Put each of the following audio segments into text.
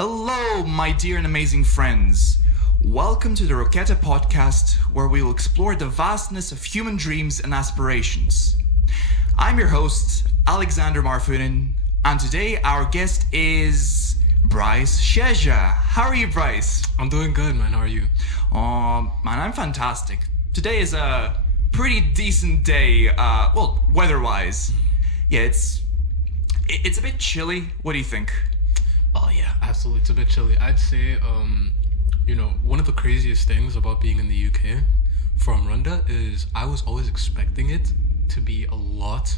Hello, my dear and amazing friends. Welcome to the Rocketa podcast, where we will explore the vastness of human dreams and aspirations. I'm your host, Alexander Marfunin, and today our guest is Bryce Sheja. How are you, Bryce? I'm doing good, man. How are you? Man, I'm fantastic. Today is a pretty decent day, weather-wise. Yeah, it's a bit chilly. What do you think? Oh yeah, absolutely. It's a bit chilly. I'd say, one of the craziest things about being in the UK from Rwanda is I was always expecting it to be a lot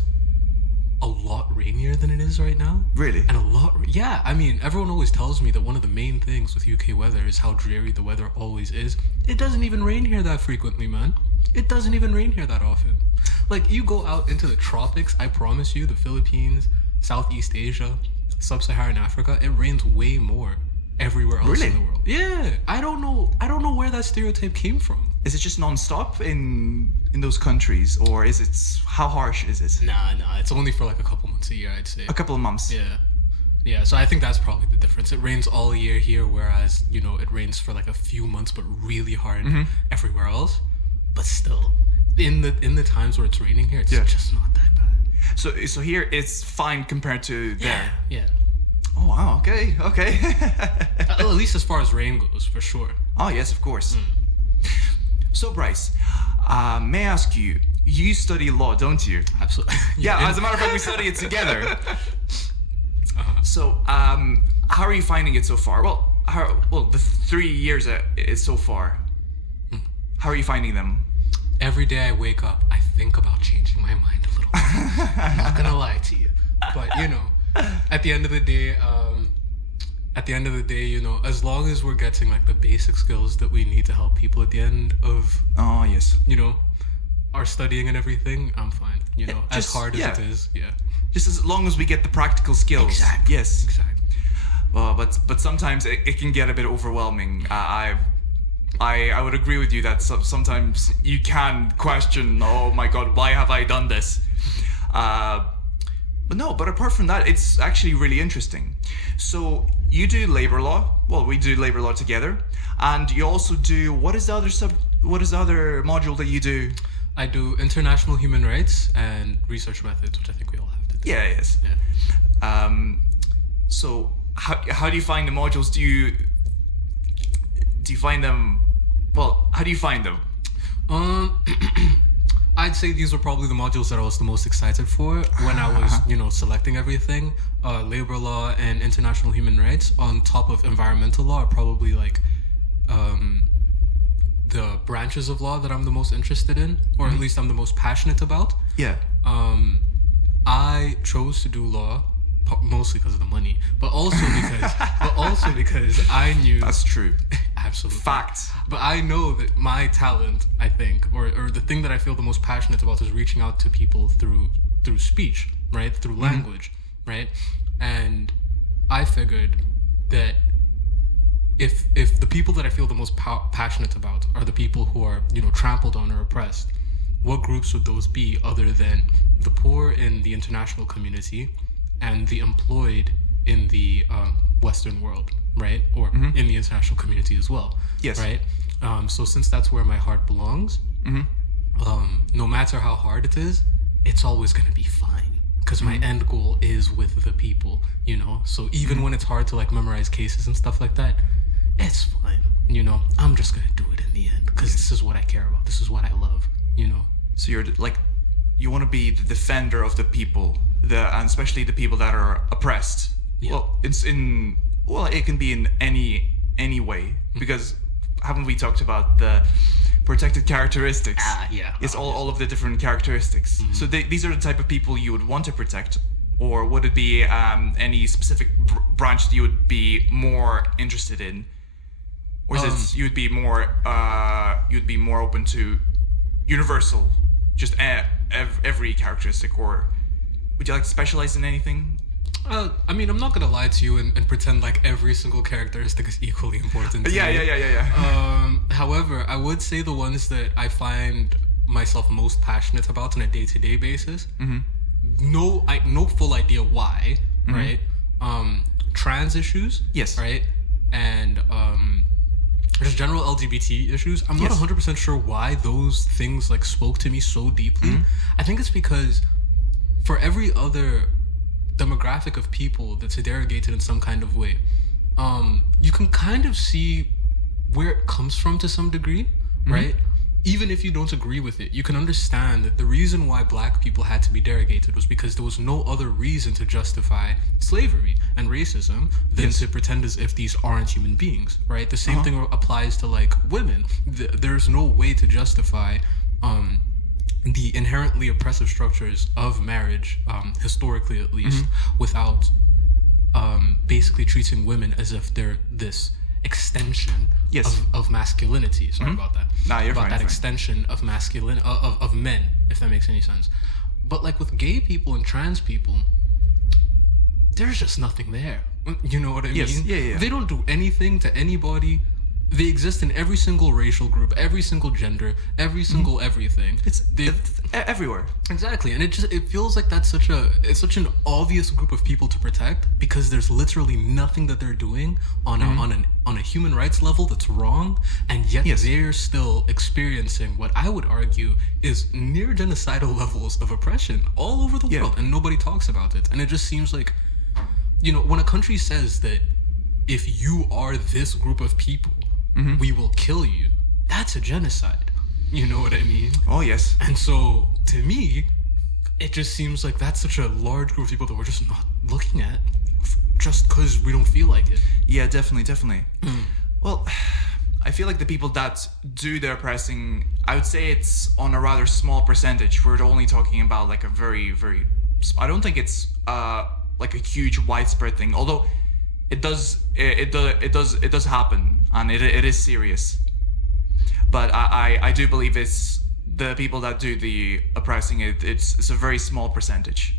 rainier than it is right now. Really? And yeah. I mean, everyone always tells me that one of the main things with UK weather is how dreary the weather always is. It doesn't even rain here that frequently, man. It doesn't even rain here that often. Like, you go out into the tropics, I promise you, the Philippines, Southeast Asia, Sub-Saharan Africa, it rains way more everywhere else in the world. Yeah, I don't know where that stereotype came from. Is it just non-stop in those countries, or is it, how harsh is it? Nah, it's only for like a couple months a year, I'd say. A couple of months. Yeah, so I think that's probably the difference. It rains all year here, whereas, it rains for like a few months but really hard everywhere else. But still, in the times where it's raining here, it's just not that bad. So here it's fine compared to there. Yeah. Oh wow. Okay. At least as far as rain goes, for sure. Oh yes, of course. So Bryce, may I ask you? You study law, don't you? Absolutely. Yeah. As a matter of fact, we study it together. So, how are you finding it so far? Well, the 3 years is so far. How are you finding them? Every day I wake up, I think about changing my mind a little bit. I'm not gonna lie to you, but at the end of the day, as long as we're getting like the basic skills that we need to help people at the end of, our studying and everything, I'm fine. As hard as it is, Just as long as we get the practical skills. Exactly. Yes. Exactly. But sometimes it can get a bit overwhelming. I would agree with you that sometimes you can question, oh my god, why have I done this? But apart from that, it's actually really interesting. So you do labor law. Well, we do labor law together, and you also do what is the other module that you do? I do international human rights and research methods, which I think we all have to do. Yeah. Yes. Yeah. So how do you find the modules? Do you find them? Well, how do you find them? I'd say these were probably the modules that I was the most excited for when I was, selecting everything. Labor law and international human rights on top of environmental law are probably like the branches of law that I'm the most interested in, or at least I'm the most passionate about. Yeah. I chose to do law mostly because of the money, but also because I knew That's true. Absolutely. Facts. But I know that my talent, I think, or the thing that I feel the most passionate about is reaching out to people through speech, right? Through language, right? And I figured that if the people that I feel the most passionate about are the people who are, trampled on or oppressed, what groups would those be other than the poor in the international community and the employed in the Western world, right? Or in the international community as well. Yes. Right? So since that's where my heart belongs, no matter how hard it is, it's always going to be fine. Because my end goal is with the people, So even when it's hard to like memorize cases and stuff like that, it's fine. I'm just going to do it in the end. Because this is what I care about. This is what I love, So you're like, you want to be the defender of the people, and especially the people that are oppressed. Yeah. Well, it can be in any way, because haven't we talked about the protected characteristics? Yeah. It's all of the different characteristics. So these are the type of people you would want to protect, or would it be any specific branch that you would be more interested in, or is it you'd be more open to universal, just every characteristic, or would you like to specialize in anything? I mean, I'm not gonna lie to you and pretend like every single characteristic is equally important to me. Yeah. However, I would say the ones that I find myself most passionate about on a day-to-day basis. No full idea why, right? trans issues, Yes. right, and just general LGBT issues, I'm not 100% sure why those things like spoke to me so deeply. I think it's because for every other demographic of people that's derogated in some kind of way, you can kind of see where it comes from to some degree, right? Even if you don't agree with it, you can understand that the reason why black people had to be derogated was because there was no other reason to justify slavery and racism than to pretend as if these aren't human beings, right? The same thing applies to like women. There's no way to justify the inherently oppressive structures of marriage, historically at least, without basically treating women as if they're this extension of masculinity. Sorry about that. Nah, you're about fine, that fine. extension of masculine of men, if that makes any sense. But like with gay people and trans people, there's just nothing there. You know what I mean? Yeah. They don't do anything to anybody. They exist in every single racial group, every single gender, every single everything. It's everywhere. Exactly, and it feels like it's such an obvious group of people to protect because there's literally nothing that they're doing on a human rights level that's wrong, and yet they're still experiencing what I would argue is near genocidal levels of oppression all over the world, and nobody talks about it. And it just seems like, you know, when a country says that if you are this group of people, we will kill you, that's a genocide. You know what I mean? Oh, yes. And so, to me, it just seems like that's such a large group of people that we're just not looking at just because we don't feel like it. Yeah, definitely. Well, I feel like the people that do the oppressing, I would say it's on a rather small percentage. We're only talking about like a very, very... I don't think it's like a huge widespread thing, although it does happen, and it is serious. But I do believe it's the people that do the oppressing. It's a very small percentage.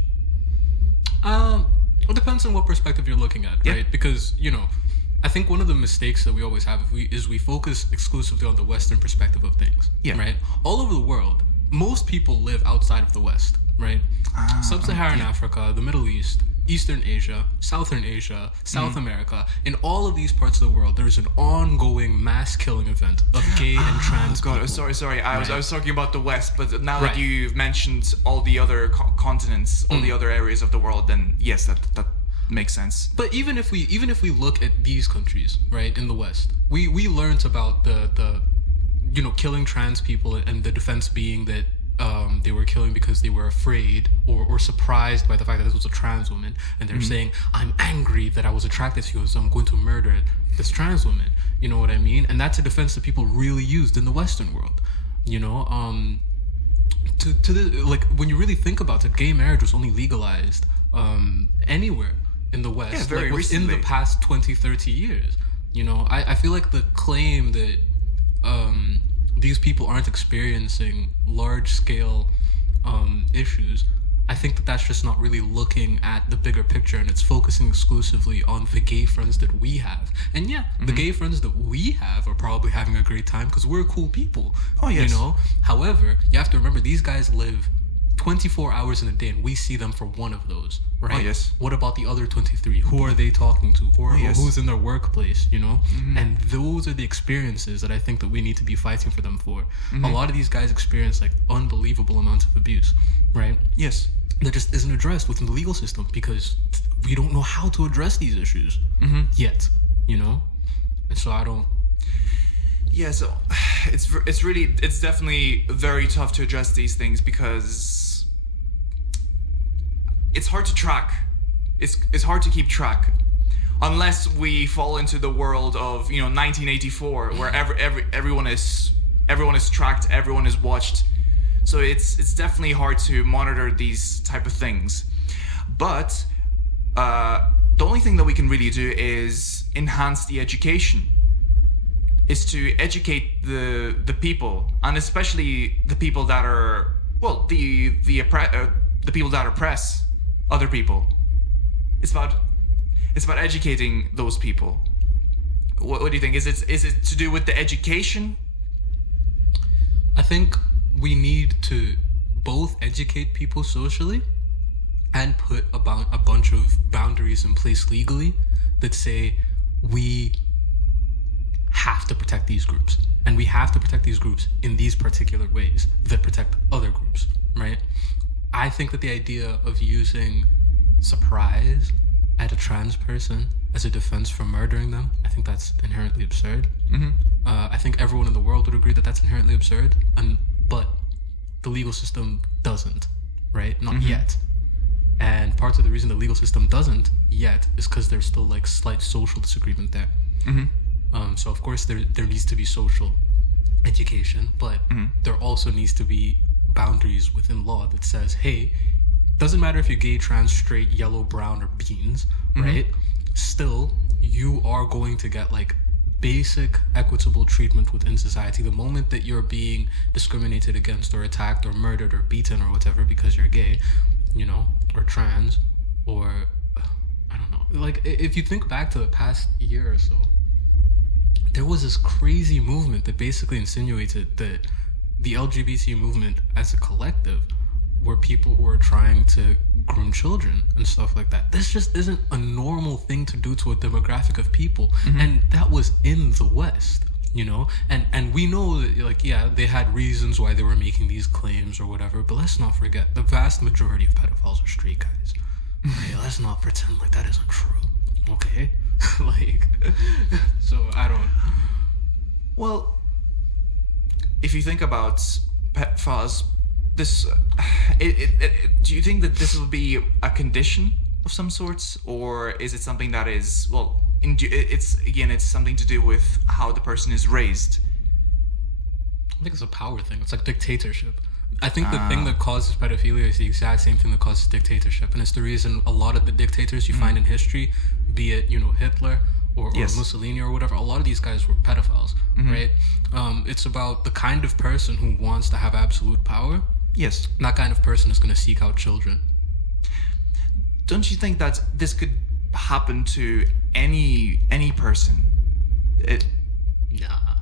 It depends on what perspective you're looking at, right? Because, you know, I think one of the mistakes that we always have is we focus exclusively on the Western perspective of things, right? All over the world, most people live outside of the West, right? Sub-Saharan Africa, the Middle East, Eastern Asia, Southern Asia, South America. In all of these parts of the world, there's an ongoing mass killing event of gay and trans people. Sorry. I was talking about the West, but now that you've mentioned all the other continents, all the other areas of the world, then yes, that makes sense. But even if we look at these countries, right, in the West, we learned about the you know, killing trans people and the defense being that they were killing because they were afraid or surprised by the fact that this was a trans woman, and they're saying, I'm angry that I was attracted to you, so I'm going to murder this trans woman. You know what I mean? And that's a defense that people really used in the Western world. You know, like when you really think about it, gay marriage was only legalized anywhere in the West, very like within recently. the past 20-30 years. You know, I feel like the claim that these people aren't experiencing large-scale issues, I think that that's just not really looking at the bigger picture, and it's focusing exclusively on the gay friends that we have. And the gay friends that we have are probably having a great time because we're cool people. Oh, yes. You know? However, you have to remember, these guys live 24 hours in a day, and we see them for one of those, right? Oh, yes. What about the other 23? Who are they talking to? Who's in their workplace, you know? And those are the experiences that I think that we need to be fighting for them for. A lot of these guys experience like unbelievable amounts of abuse, right? Yes. That just isn't addressed within the legal system because we don't know how to address these issues yet, you know? And so I don't... Yeah, so it's definitely very tough to address these things because it's hard to track. It's hard to keep track, unless we fall into the world of 1984, where everyone is tracked, everyone is watched. So it's definitely hard to monitor these type of things. But the only thing that we can really do is enhance the education. Is to educate the people, and especially the people that are the people that oppress other people. It's about educating those people. What do you think? Is it to do with the education? I think we need to both educate people socially and put a bunch of boundaries in place legally that say we have to protect these groups, and we have to protect these groups in these particular ways that protect other groups, right? I think that the idea of using surprise at a trans person as a defense for murdering them, I think that's inherently absurd. I think everyone in the world would agree that that's inherently absurd, but the legal system doesn't, right? Not yet. And part of the reason the legal system doesn't yet is because there's still like slight social disagreement there. So of course there needs to be social education, but there also needs to be boundaries within law that says, hey, doesn't matter if you're gay, trans, straight, yellow, brown, or beans, right? Still, you are going to get like basic equitable treatment within society. The moment that you're being discriminated against or attacked or murdered or beaten or whatever because you're gay, you know, or trans, or I don't know. Like, if you think back to the past year or so, there was this crazy movement that basically insinuated that the LGBT movement as a collective were people who are trying to groom children and stuff like that. This just isn't a normal thing to do to a demographic of people. And that was in the West, you know? And we know that, like, yeah, they had reasons why they were making these claims or whatever, but let's not forget, the vast majority of pedophiles are straight guys. Okay, let's not pretend like that isn't true, okay? Like, so I don't... Well, if you think about pedophiles, this, do you think that this will be a condition of some sorts, or is it something that is, well, it's something to do with how the person is raised? I think it's a power thing. It's like dictatorship. I think the thing that causes pedophilia is the exact same thing that causes dictatorship, and it's the reason a lot of the dictators you find in history, be it, you know, Hitler or Mussolini or whatever, a lot of these guys were pedophiles, right? It's about the kind of person who wants to have absolute power. Yes. That kind of person is going to seek out children. Don't you think that this could happen to any person?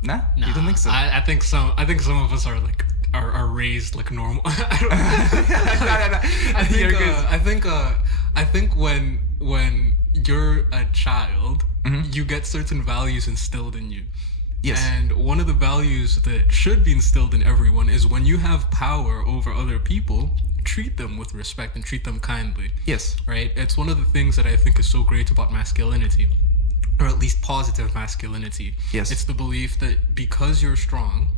Nah? You don't think so? I think some of us are like are raised like normal. I think when you're a child, you get certain values instilled in you. Yes. And one of the values that should be instilled in everyone is when you have power over other people, treat them with respect and treat them kindly. Yes. Right? It's one of the things that I think is so great about masculinity, or at least positive masculinity. Yes. It's the belief that because you're strong,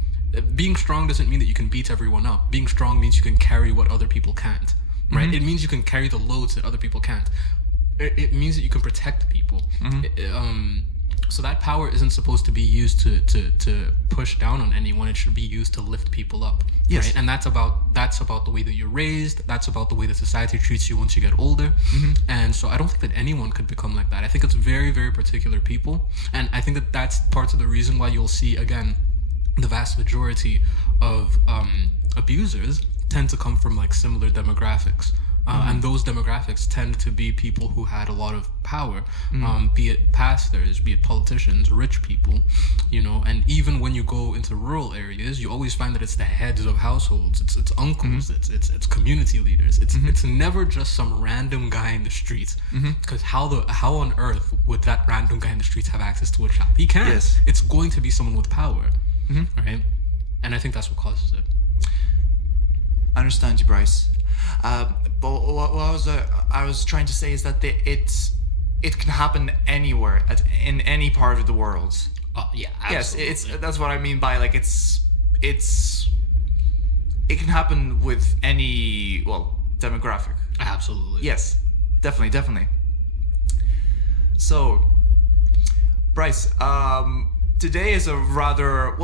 being strong doesn't mean that you can beat everyone up. Being strong means you can carry what other people can't. Right? It means you can carry the loads that other people can't. It means that you can protect people. So that power isn't supposed to be used to push down on anyone. It should be used to lift people up. Yes. Right? And that's about the way that you're raised. That's about the way that society treats you once you get older. And so I don't think that anyone could become like that. I think it's very, very particular people. And I think that that's part of the reason why you'll see, again, the vast majority of abusers tend to come from like similar demographics. And those demographics tend to be people who had a lot of power, be it pastors, be it politicians, rich people, you know. And even when you go into rural areas, you always find that it's the heads of households, it's uncles, it's community leaders. It's never just some random guy in the streets. Because how on earth would that random guy in the streets have access to a child? He can't. Yes. It's going to be someone with power, right? And I think that's what causes it. I understand you, Bryce. But what I was trying to say is that it can happen anywhere, in any part of the world. Yeah, absolutely. Yes, that's what I mean by like it can happen with any demographic. Absolutely. Yes, definitely. So, Bryce, today is a rather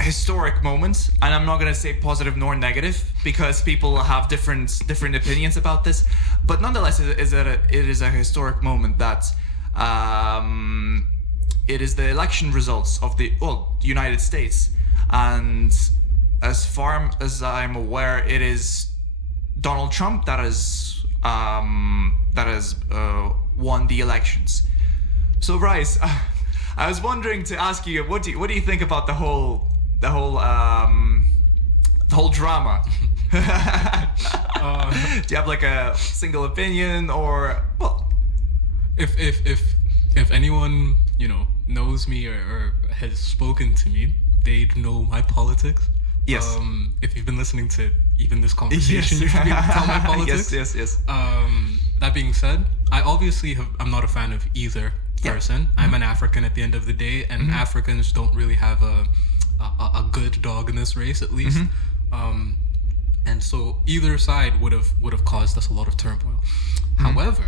historic moment, and I'm not going to say positive nor negative because people have different opinions about this, but nonetheless it is a historic moment that it is the election results of the United States, and as far as I'm aware, it is Donald Trump that has won the elections. So Bryce, I was wondering to ask you, what do you think about the whole drama? Do you have like a single opinion, or if anyone knows me or has spoken to me, they'd know my politics. Yes. If you've been listening to even this conversation, you should be able to tell my politics. Yes. That being said, I'm not a fan of either person. I'm an African at the end of the day, and Africans don't really have a good dog in this race, at least. And so either side would have caused us a lot of turmoil. However,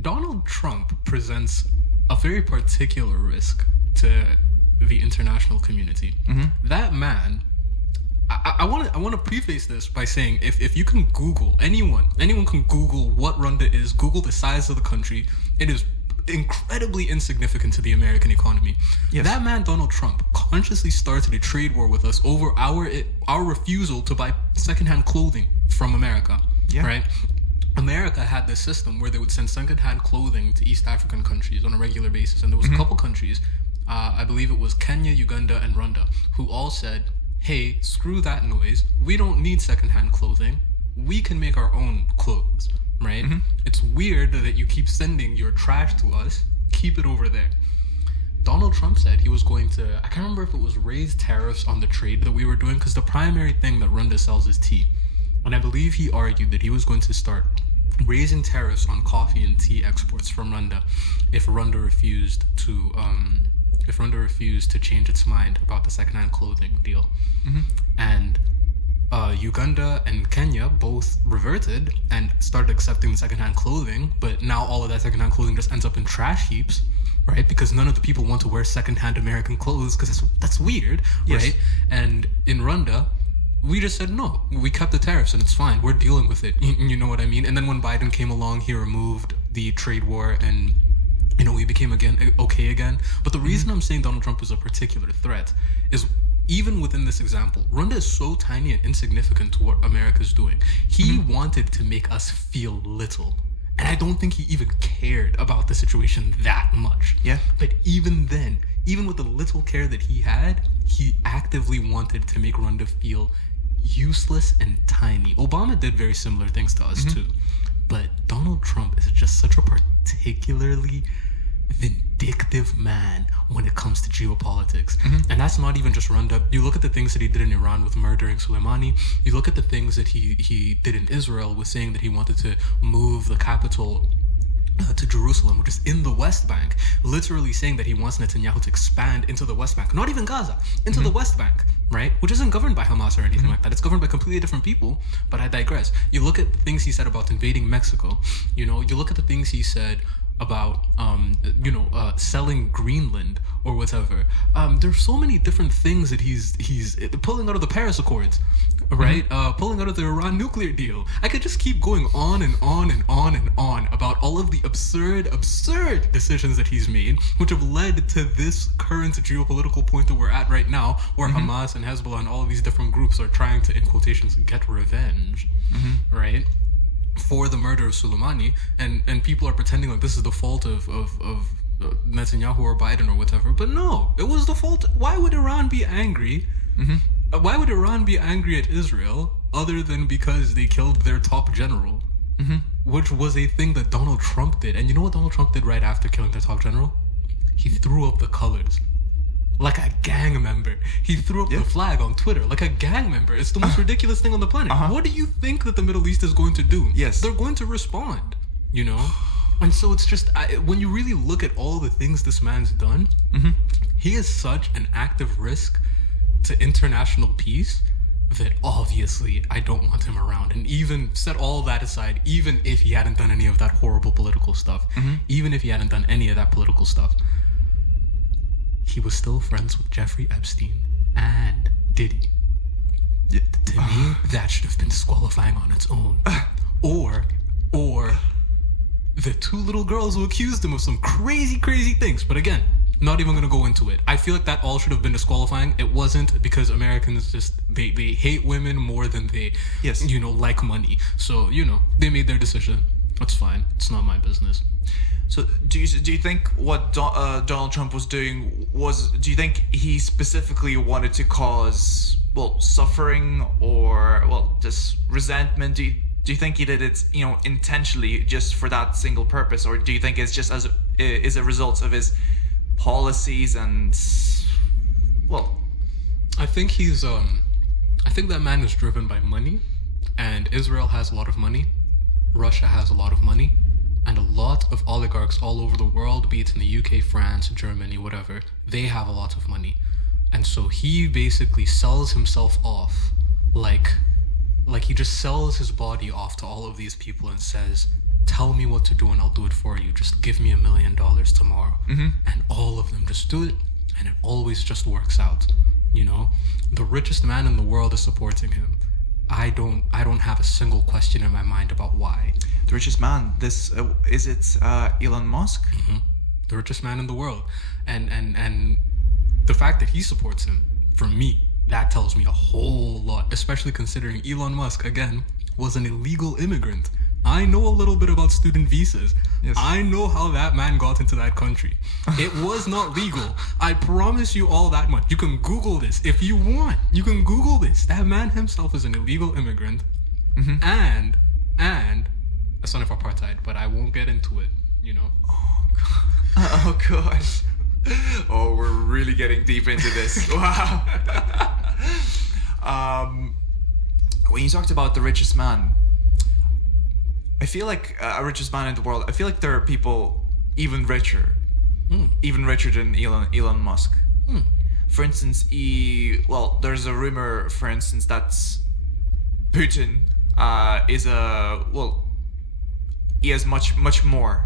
Donald Trump presents a very particular risk to the international community. That man, I want to preface this by saying, if you can Google, anyone can Google what Rwanda is, Google the size of the country, it is incredibly insignificant to the American economy. Yes. That man, Donald Trump, consciously started a trade war with us over our refusal to buy secondhand clothing from America. Right? America had this system where they would send secondhand clothing to East African countries on a regular basis, and there was a couple countries, I believe it was Kenya, Uganda, and Rwanda, who all said, hey, screw that noise. We don't need secondhand clothing. We can make our own clothes, right? It's weird that you keep sending your trash to us. Keep it over there. Donald Trump said he was going to, I can't remember if it was raise tariffs on the trade that we were doing, because the primary thing that Rwanda sells is tea. And I believe he argued that he was going to start raising tariffs on coffee and tea exports from Rwanda if Rwanda refused to change its mind about the secondhand clothing deal. And Uganda and Kenya both reverted and started accepting the secondhand clothing, but now all of that secondhand clothing just ends up in trash heaps, right? Because none of the people want to wear secondhand American clothes, because that's weird, right? And in Rwanda, we just said no. We kept the tariffs and it's fine. We're dealing with it. You know what I mean? And then when Biden came along, he removed the trade war and we became okay again. But the reason I'm saying Donald Trump is a particular threat is, even within this example, Rwanda is so tiny and insignificant to what America's doing. He wanted to make us feel little. And I don't think he even cared about the situation that much. Yeah. But even then, even with the little care that he had, he actively wanted to make Rwanda feel useless and tiny. Obama did very similar things to us too. But Donald Trump is just such a particularly vindictive man when it comes to geopolitics. And that's not even just Rwanda. You look at the things that he did in Iran with murdering Soleimani. You look at the things that he did in Israel with saying that he wanted to move the capital to Jerusalem, which is in the West Bank, literally saying that he wants Netanyahu to expand into the West Bank, not even Gaza, into the West Bank, right? Which isn't governed by Hamas or anything like that. It's governed by completely different people, but I digress. You look at the things he said about invading Mexico, you look at the things he said about selling Greenland or whatever. There's so many different things that he's pulling out of the Paris Accords, right? Pulling out of the Iran nuclear deal. I could just keep going on and on and on and on about all of the absurd decisions that he's made, which have led to this current geopolitical point that we're at right now, where Hamas and Hezbollah and all of these different groups are trying to, in quotations, get revenge, right? For the murder of Soleimani, and people are pretending like this is the fault of Netanyahu or Biden or whatever. But no, it was the fault. Why would Iran be angry? Why would Iran be angry at Israel other than because they killed their top general? Which was a thing that Donald Trump did. And you know what Donald Trump did right after killing their top general? He threw up the colors. Like a gang member. He threw up the flag on Twitter like a gang member. It's the most ridiculous thing on the planet. What do you think that the Middle East is going to do? Yes. They're going to respond, And so it's just, when you really look at all the things this man's done, he is such an active risk to international peace that obviously I don't want him around. And even set all that aside, even if he hadn't done any of that horrible political stuff, even if he hadn't done any of that political stuff, he was still friends with Jeffrey Epstein and Diddy. To me, that should have been disqualifying on its own. Or the two little girls who accused him of some crazy things. But again, not even going to go into it. I feel like that all should have been disqualifying. It wasn't, because Americans just, they hate women more than they, like money. So, they made their decision. That's fine. It's not my business. So do you think what Donald Trump was doing do you think he specifically wanted to cause, suffering or, just resentment? Do Do you think he did it, intentionally just for that single purpose, or do you think it's just is a result of his policies and, well, I think I think that man is driven by money, and Israel has a lot of money, Russia has a lot of money, and a lot of oligarchs all over the world, be it in the UK, France, Germany, whatever, they have a lot of money. And so he basically sells himself off like he just sells his body off to all of these people and says, tell me what to do and I'll do it for you. Just give me $1 million tomorrow. Mm-hmm. And all of them just do it, and it always just works out. The richest man in the world is supporting him. I don't have a single question in my mind about why. The richest man, this is it Elon Musk? Mm-hmm. The richest man in the world. And the fact that he supports him, for me, that tells me a whole lot, especially considering Elon Musk, again, was an illegal immigrant. I know a little bit about student visas. Yes. I know how that man got into that country. It was not legal. I promise you all that much. You can Google this if you want. You can Google this. That man himself is an illegal immigrant, Mm-hmm. and a son of apartheid, but I won't get into it, Oh gosh. Oh, we're really getting deep into this. Wow. When you talked about the richest man, I feel like a richest man in the world, I feel like there are people even richer than Elon Musk. For instance, there's a rumor, for instance, that Putin he has much more.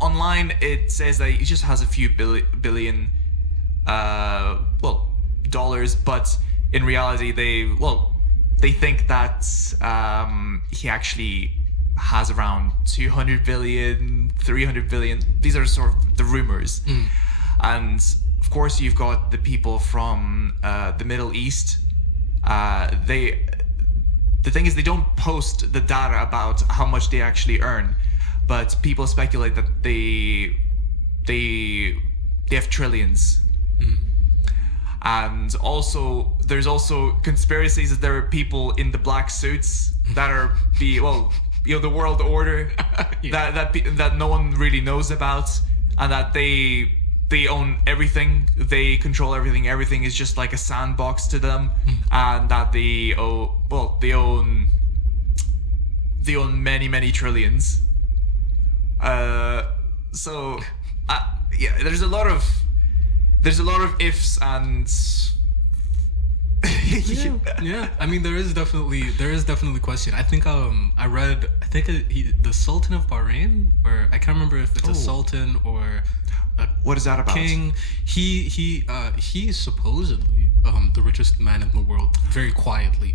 Online, it says that he just has a few billion dollars, but in reality, they think that he actually has around 200 billion, 300 billion. These are sort of the rumors. And of course, you've got the people from the Middle East. The thing is, they don't post the data about how much they actually earn, but people speculate that they have trillions. And also, there's also conspiracies that there are people in the black suits that are the world order that no one really knows about, and that they own everything, they control everything. Everything is just like a sandbox to them, and that they own many trillions. There's a lot of ifs and yeah. I mean, there is definitely question. I think the Sultan of Bahrain, or I can't remember if it's a sultan or a what is that about? king. He is supposedly the richest man in the world. Very quietly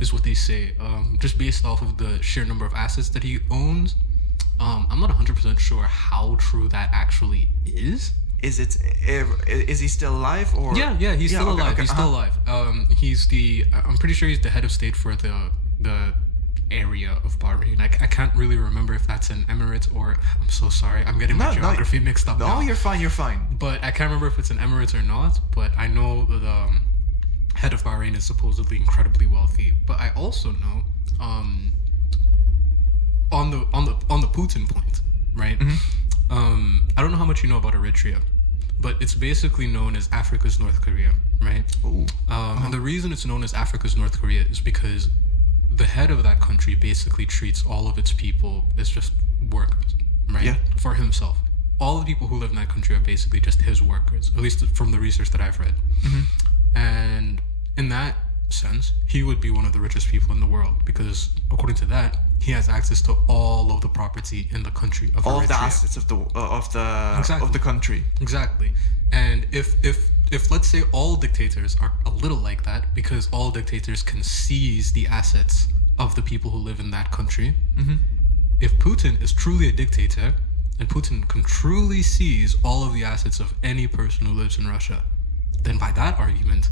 is what they say. Just based off of the sheer number of assets that he owns. I'm not 100% sure how true that actually is. Is he still alive or? Yeah, he's still alive. Okay. He's still alive. I'm pretty sure he's the head of state for the area of Bahrain. I can't really remember if that's an emirate or, I'm so sorry, I'm getting my geography mixed up now. No, you're fine. But I can't remember if it's an emirate or not, but I know the head of Bahrain is supposedly incredibly wealthy. But I also know on the Putin point, right? I don't know how much you know about Eritrea, but it's basically known as Africa's North Korea, right? And the reason it's known as Africa's North Korea is because the head of that country basically treats all of its people as just workers, right? Yeah. For himself. All the people who live in that country are basically just his workers, at least from the research that I've read. And in that sense, he would be one of the richest people in the world because, according to that, he has access to all of the property in the country of all Eritrea. of the assets of the country. Exactly. And if let's say all dictators are a little like that, because all dictators can seize the assets of the people who live in that country. If Putin is truly a dictator, and Putin can truly seize all of the assets of any person who lives in Russia, then by that argument,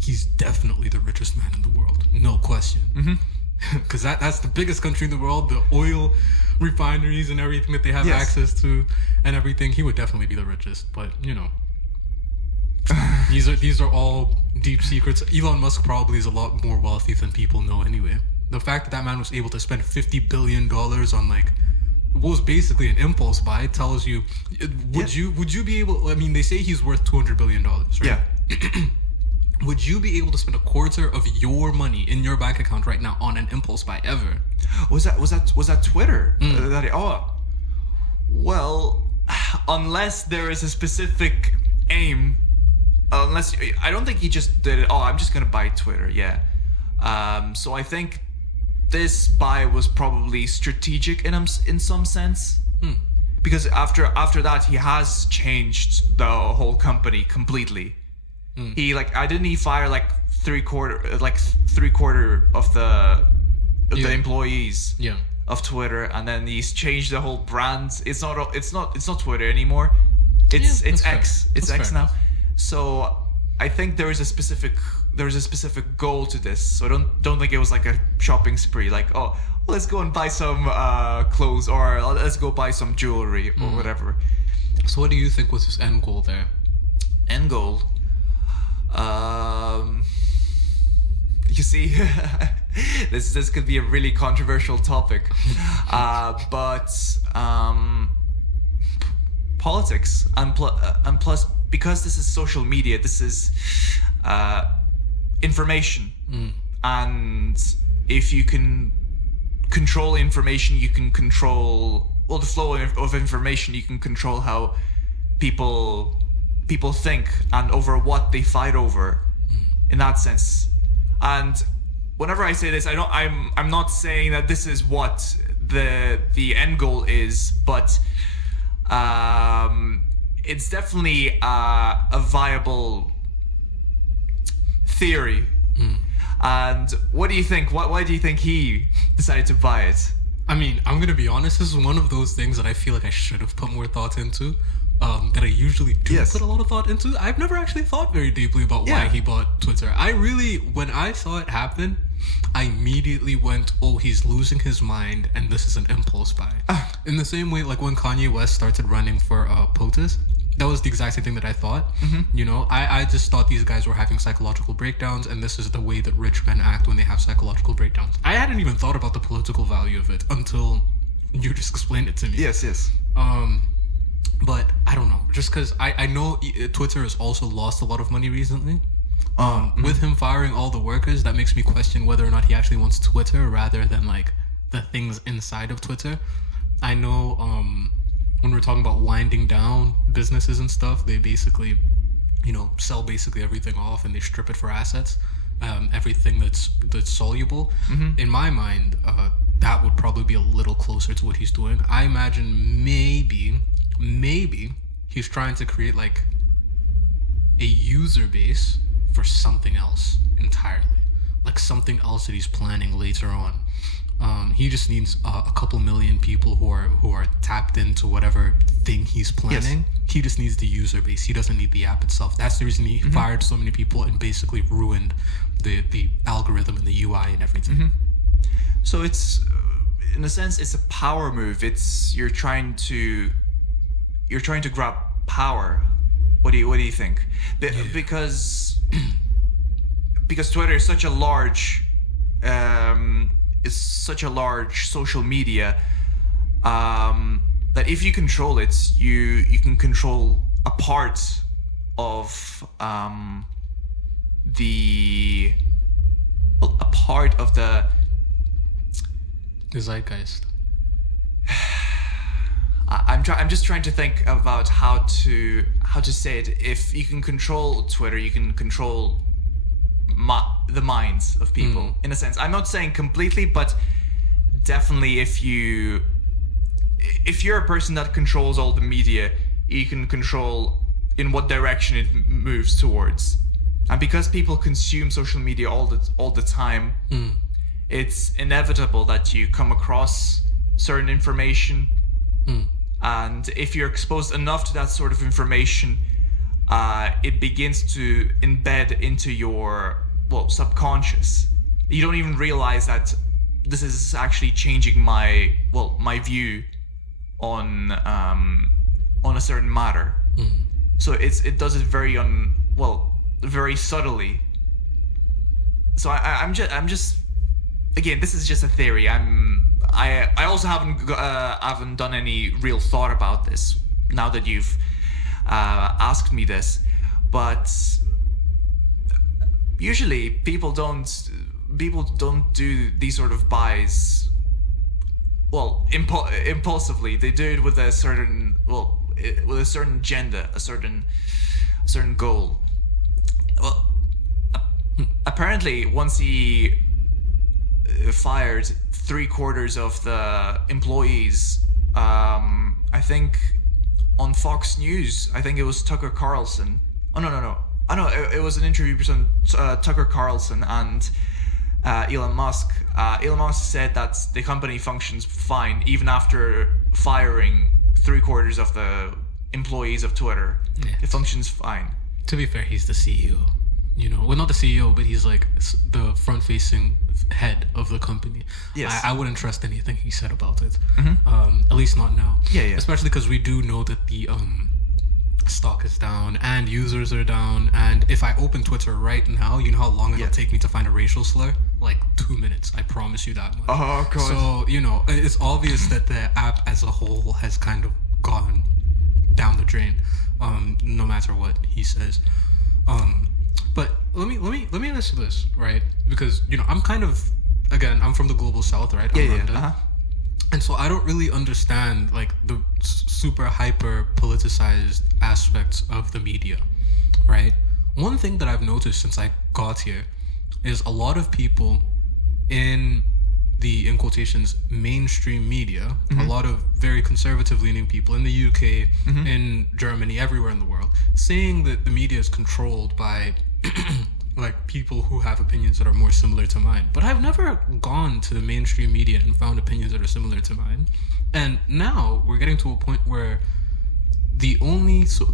he's definitely the richest man in the world. No question. Because that's the biggest country in the world, the oil refineries and everything that they have access to and everything. He would definitely be the richest, but these are all deep secrets. Elon Musk probably is a lot more wealthy than people know anyway. The fact that that man was able to spend $50 billion on like what was basically an impulse buy tells you, would you be able, I mean, they say he's worth $200 billion, right? Yeah. Would you be able to spend a quarter of your money in your bank account right now on an impulse buy ever? Was that Twitter? Well, unless there is a specific aim, unless I don't think he just did it. Oh, I'm just gonna buy Twitter. Yeah. So I think this buy was probably strategic in some sense, because after that he has changed the whole company completely. He didn't he fire like three quarter of the employees of Twitter, and then he's changed the whole brand. It's not Twitter anymore. It's X. It's X now. So I think there is a specific goal to this. So I don't think it was like a shopping spree, like, oh, let's go and buy some clothes, or let's go buy some jewelry or whatever. So what do you think was his end goal there? End goal. You see, this could be a really controversial topic, but politics and plus, because this is social media, this is information, and if you can control information, you can control the flow of information. You can control how people think and over what they fight over, in that sense. And whenever I say this, I'm not saying that this is what the end goal is, but it's definitely a viable theory. And what do you think? Why do you think he decided to buy it? I mean, I'm gonna be honest. This is one of those things that I feel like I should have put more thought into. That I usually do put a lot of thought into. I've never actually thought very deeply about why he bought Twitter. When I saw it happen, I immediately went, oh, he's losing his mind, and this is an impulse buy. In the same way, like when Kanye West started running for POTUS, that was the exact same thing that I thought. You know, I just thought these guys were having psychological breakdowns, and this is the way that rich men act when they have psychological breakdowns. I hadn't even thought about the political value of it until you just explained it to me. Yes. But I don't know, just because I know Twitter has also lost a lot of money recently. With him firing all the workers, that makes me question whether or not he actually wants Twitter rather than like the things inside of Twitter. I know when we're talking about winding down businesses and stuff, they basically, sell basically everything off and they strip it for assets, everything that's soluble. In my mind, that would probably be a little closer to what he's doing. I imagine maybe he's trying to create like a user base for something else entirely, like something else that he's planning later on. He just needs a couple million people who are tapped into whatever thing he's planning. He just needs the user base. He doesn't need the app itself. That's the reason he fired so many people and basically ruined the algorithm and the UI and everything. So it's, in a sense, it's a power move. You're trying to grab power. What do you think? Because Twitter is such a large social media that if you control it, you can control a part of the zeitgeist. I'm just trying to think about how to say it. If you can control Twitter, you can control the minds of people, in a sense. I'm not saying completely, but definitely if you're a person that controls all the media, you can control in what direction it moves towards. And because people consume social media all the time, it's inevitable that you come across certain information. And if you're exposed enough to that sort of information, it begins to embed into your subconscious. You don't even realize that this is actually changing my view on a certain matter. So it does it very very subtly. So I'm just again, this is just a theory. I also haven't done any real thought about this now that you've asked me this, but usually people don't do these sort of buys, well, impulsively. They do it with a certain agenda, a certain goal. Well, apparently once he fired 3/4 of the employees, I think on Fox News, I think it was Tucker Carlson. Oh no. It was an interview between Tucker Carlson and Elon Musk. Elon Musk said that the company functions fine even after firing 3/4 of the employees of Twitter. Yeah. It functions fine. To be fair, he's the CEO. Well, not the CEO, but he's like the front-facing head of the company. Yes. I wouldn't trust anything he said about it. Mm-hmm. At least not now. Yeah. Especially because we do know that the stock is down and users are down. And if I open Twitter right now, you know how long it'll take me to find a racial slur? Like 2 minutes. I promise you that much. Oh, God. So, it's obvious that the app as a whole has kind of gone down the drain, no matter what he says. But let me ask you this, right? Because I'm kind of, again, I'm from the global south, right? I'm London. Uh-huh. And so I don't really understand like the super hyper politicized aspects of the media, right? One thing that I've noticed since I got here is a lot of people in the, in quotations, mainstream media, a lot of very conservative leaning people in the UK, in Germany, everywhere in the world, saying that the media is controlled by like people who have opinions that are more similar to mine. But I've never gone to the mainstream media and found opinions that are similar to mine. And now we're getting to a point where the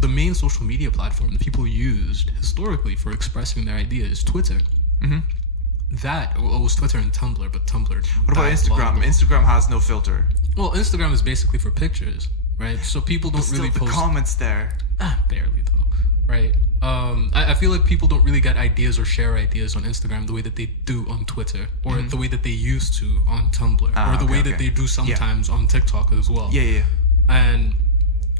main social media platform that people used historically for expressing their ideas is Twitter. That it was Twitter and Tumblr, but Tumblr. What about Instagram? Instagram has no filter. Well, Instagram is basically for pictures, right? So people don't Still, really the post comments there. Barely though, right? I feel like people don't really get ideas or share ideas on Instagram the way that they do on Twitter, or the way that they used to on Tumblr, or the way that they do sometimes on TikTok as well. Yeah. And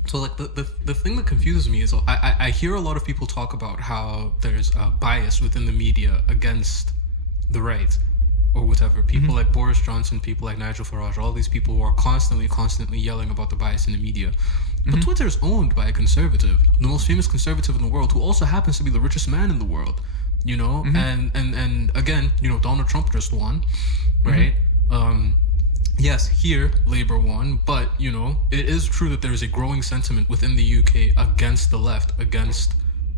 so like the thing that confuses me is I hear a lot of people talk about how there's a bias within the media against the right or whatever. People like Boris Johnson, people like Nigel Farage, all these people who are constantly yelling about the bias in the media. But Twitter is owned by a conservative, the most famous conservative in the world, who also happens to be the richest man in the world, and again, Donald Trump just won, right? Yes, here Labour won, but it is true that there is a growing sentiment within the UK against the left, against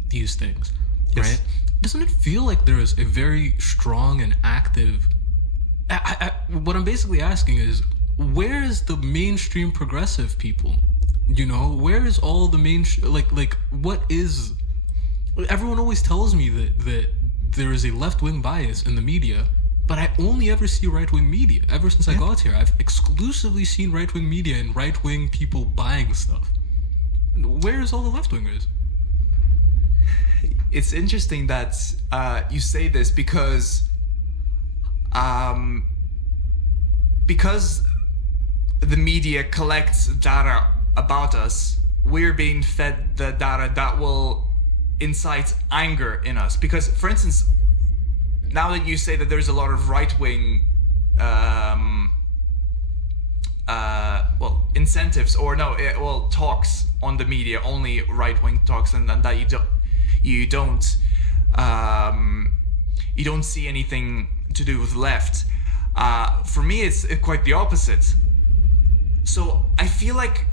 these things, right? Doesn't it feel like there is a very strong and active... what I'm basically asking is, where is the mainstream progressive people? Where is all the what is... Everyone always tells me that there is a left-wing bias in the media, but I only ever see right-wing media. Ever since I got here, I've exclusively seen right-wing media and right-wing people buying stuff. Where is all the left-wingers? It's interesting that you say this because the media collects data about us, we're being fed the data that will incite anger in us. Because, for instance, now that you say that there's a lot of right-wing incentives or talks on the media, only right-wing talks, and that you don't see anything to do with left. For me, it's quite the opposite. So I feel like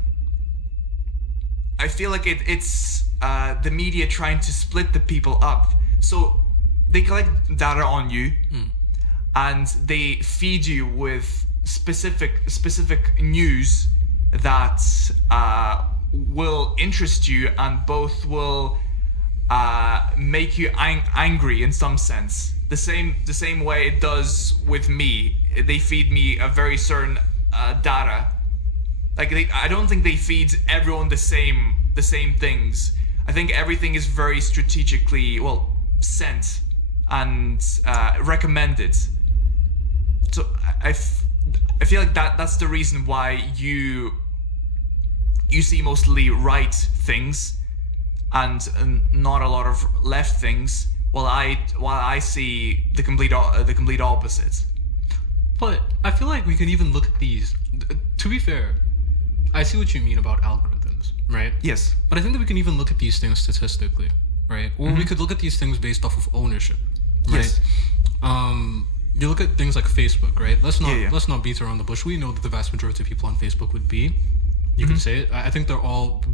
it's the media trying to split the people up. So they collect data on you, and they feed you with specific news that will interest you, and both will make you angry in some sense. The same way it does with me. They feed me a very certain data. I don't think they feed everyone the same things. I think everything is very strategically sent and recommended. so I feel like that's the reason why you see mostly right things and not a lot of left things, while I see the complete opposite. But I feel like we can even look at these. To be fair, I see what you mean about algorithms, right? Yes. But I think that we can even look at these things statistically, right? Or we could look at these things based off of ownership, right? Yes. You look at things like Facebook, right? Let's not beat around the bush. We know that the vast majority of people on Facebook would be. You can say it. I think the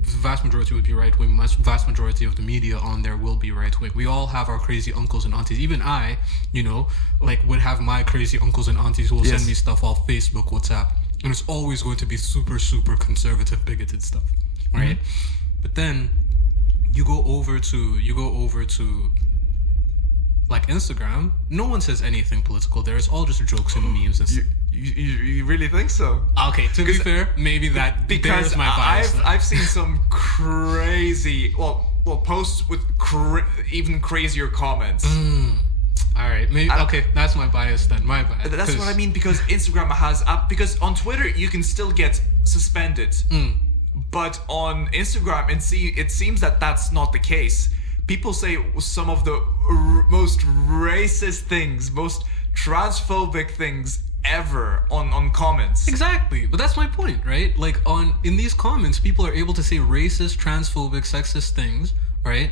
vast majority would be right wing. Vast majority of the media on there will be right wing. We all have our crazy uncles and aunties. Even I, would have my crazy uncles and aunties who will send me stuff off Facebook, WhatsApp, and it's always going to be super, super conservative, bigoted stuff, right? But then you go over to like Instagram. No one says anything political there. It's all just jokes and memes and stuff. You really think so? Okay, to be fair, maybe that because my bias. I've seen some crazy posts with even crazier comments. All right, maybe okay. That's my bias then. My bad. That's what I mean, because Instagram has because on Twitter you can still get suspended, but on Instagram it seems that that's not the case. People say some of the most racist things, most transphobic things ever on comments. Exactly, but that's my point, right? Like in these comments, people are able to say racist, transphobic, sexist things, right?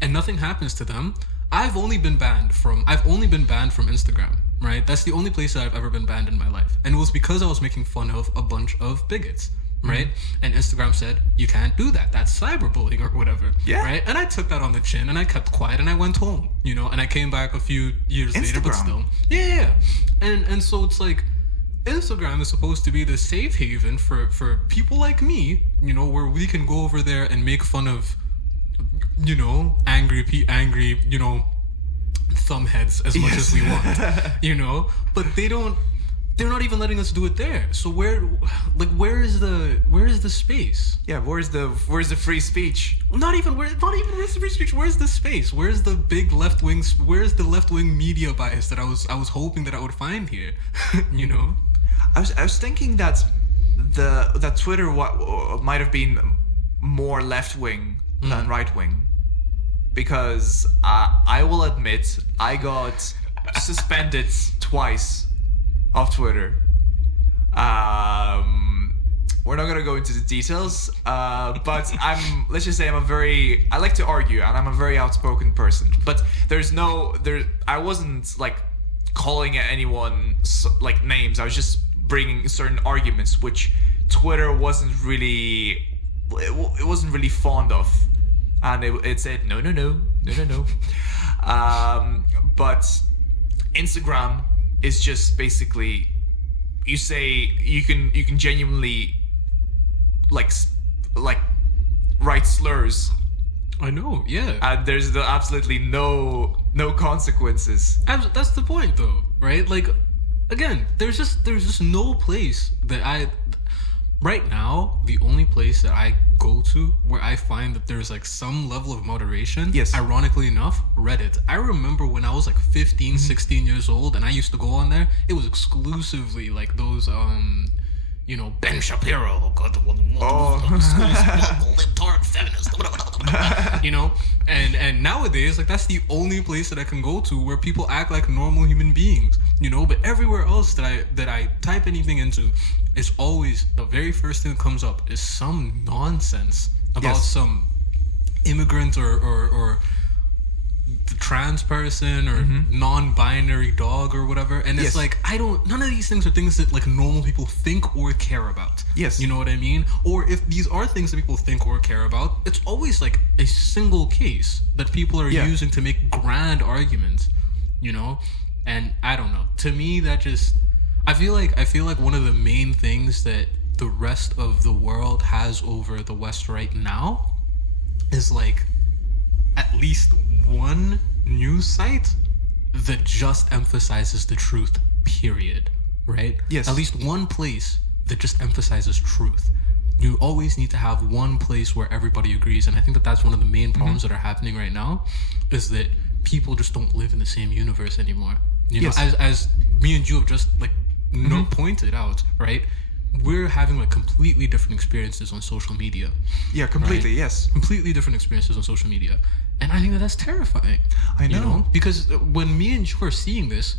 And nothing happens to them. I've only been banned from Instagram, right? That's the only place that I've ever been banned in my life, and it was because I was making fun of a bunch of bigots, right? And Instagram said you can't do that. That's cyberbullying or whatever, right? And I took that on the chin and I kept quiet and I went home, and I came back a few years later, but still, and so it's like Instagram is supposed to be the safe haven for people like me, where we can go over there and make fun of, angry, thumbheads as much as we want, but they're not even letting us do it there. So where is the space? Yeah, where's the free speech? Not even where's the free speech? Where's the space? Where's the big left wing? Where's the left wing media bias that I was hoping that I would find here? I was thinking that that Twitter might have been more left wing than right wing, because I will admit I got suspended twice off Twitter. We're not gonna go into the details, but let's just say I like to argue and I'm a very outspoken person, but I wasn't like calling anyone like names. I was just bringing certain arguments which Twitter wasn't really fond of, and it said no. But Instagram is just basically, you say you can genuinely like write slurs. I know, yeah. And there's absolutely no consequences. That's the point, though, right? Like, again, there's just no place that right now, the only place that I go to where I find that there's like some level of moderation, ironically enough, Reddit. I remember when I was like 15, 16 years old and I used to go on there, it was exclusively like those Ben Shapiro, libtard feminist, and nowadays, like, that's the only place that I can go to where people act like normal human beings, but everywhere else that I type anything into, it's always the very first thing that comes up is some nonsense about some immigrant or the trans person or non-binary dog or whatever, and it's like, none of these things are things that like normal people think or care about. You know what I mean? Or if these are things that people think or care about, it's always like a single case that people are using to make grand arguments, and I don't know, to me that just, I feel like one of the main things that the rest of the world has over the West right now is like at least one news site that just emphasizes the truth, period, right? At least one place that just emphasizes truth. You always need to have one place where everybody agrees, and I think that that's one of the main problems that are happening right now, is that people just don't live in the same universe anymore. As me and you have just like pointed out, right? We're having like completely different experiences on social media. Yeah, completely. Right? Yes, completely different experiences on social media, and I think that that's terrifying. I know. Because when me and you are seeing this,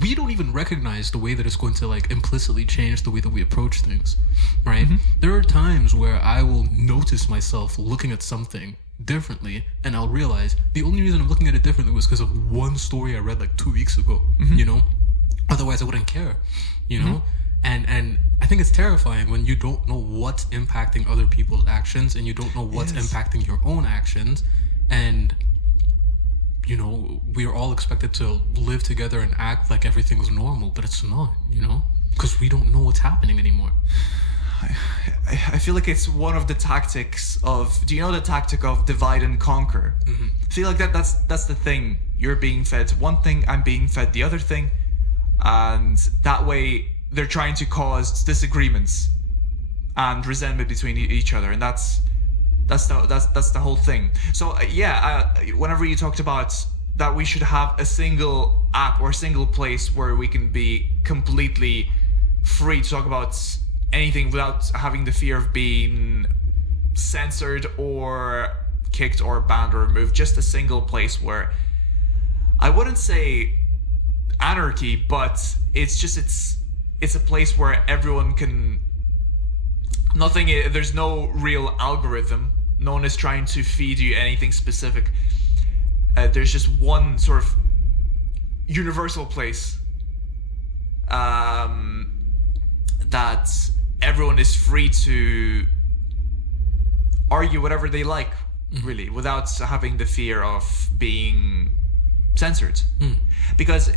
we don't even recognize the way that it's going to like implicitly change the way that we approach things, right? There are times where I will notice myself looking at something differently, and I'll realize the only reason I'm looking at it differently was because of one story I read like 2 weeks ago. Otherwise I wouldn't care, and I think it's terrifying when you don't know what's impacting other people's actions, and you don't know what's impacting your own actions, and we are all expected to live together and act like everything's normal, but it's not, because we don't know what's happening anymore. I feel like it's one of the tactics of, do you know the tactic of divide and conquer? I feel like that's the thing. You're being fed one thing, I'm being fed the other thing, and that way they're trying to cause disagreements and resentment between each other, and that's the whole thing. So whenever you talked about that we should have a single app or a single place where we can be completely free to talk about anything without having the fear of being censored or kicked or banned or removed, just a single place where I wouldn't say anarchy, but it's a place where everyone can there's no real algorithm. No one is trying to feed you anything specific. There's just one sort of universal place that everyone is free to argue whatever they like, really, without having the fear of being censored. Because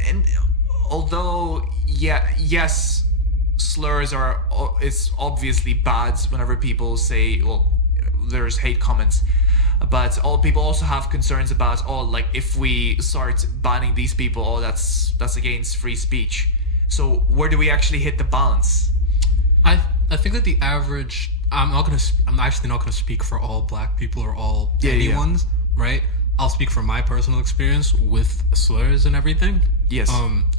although, yes, slurs it's obviously bad whenever people say, well, there's hate comments, but all people also have concerns about, like if we start banning these people, that's against free speech. So where do we actually hit the balance? I think that the average, I'm actually not gonna speak for all black people or all anyone's, right? I'll speak from my personal experience with slurs and everything. Yes.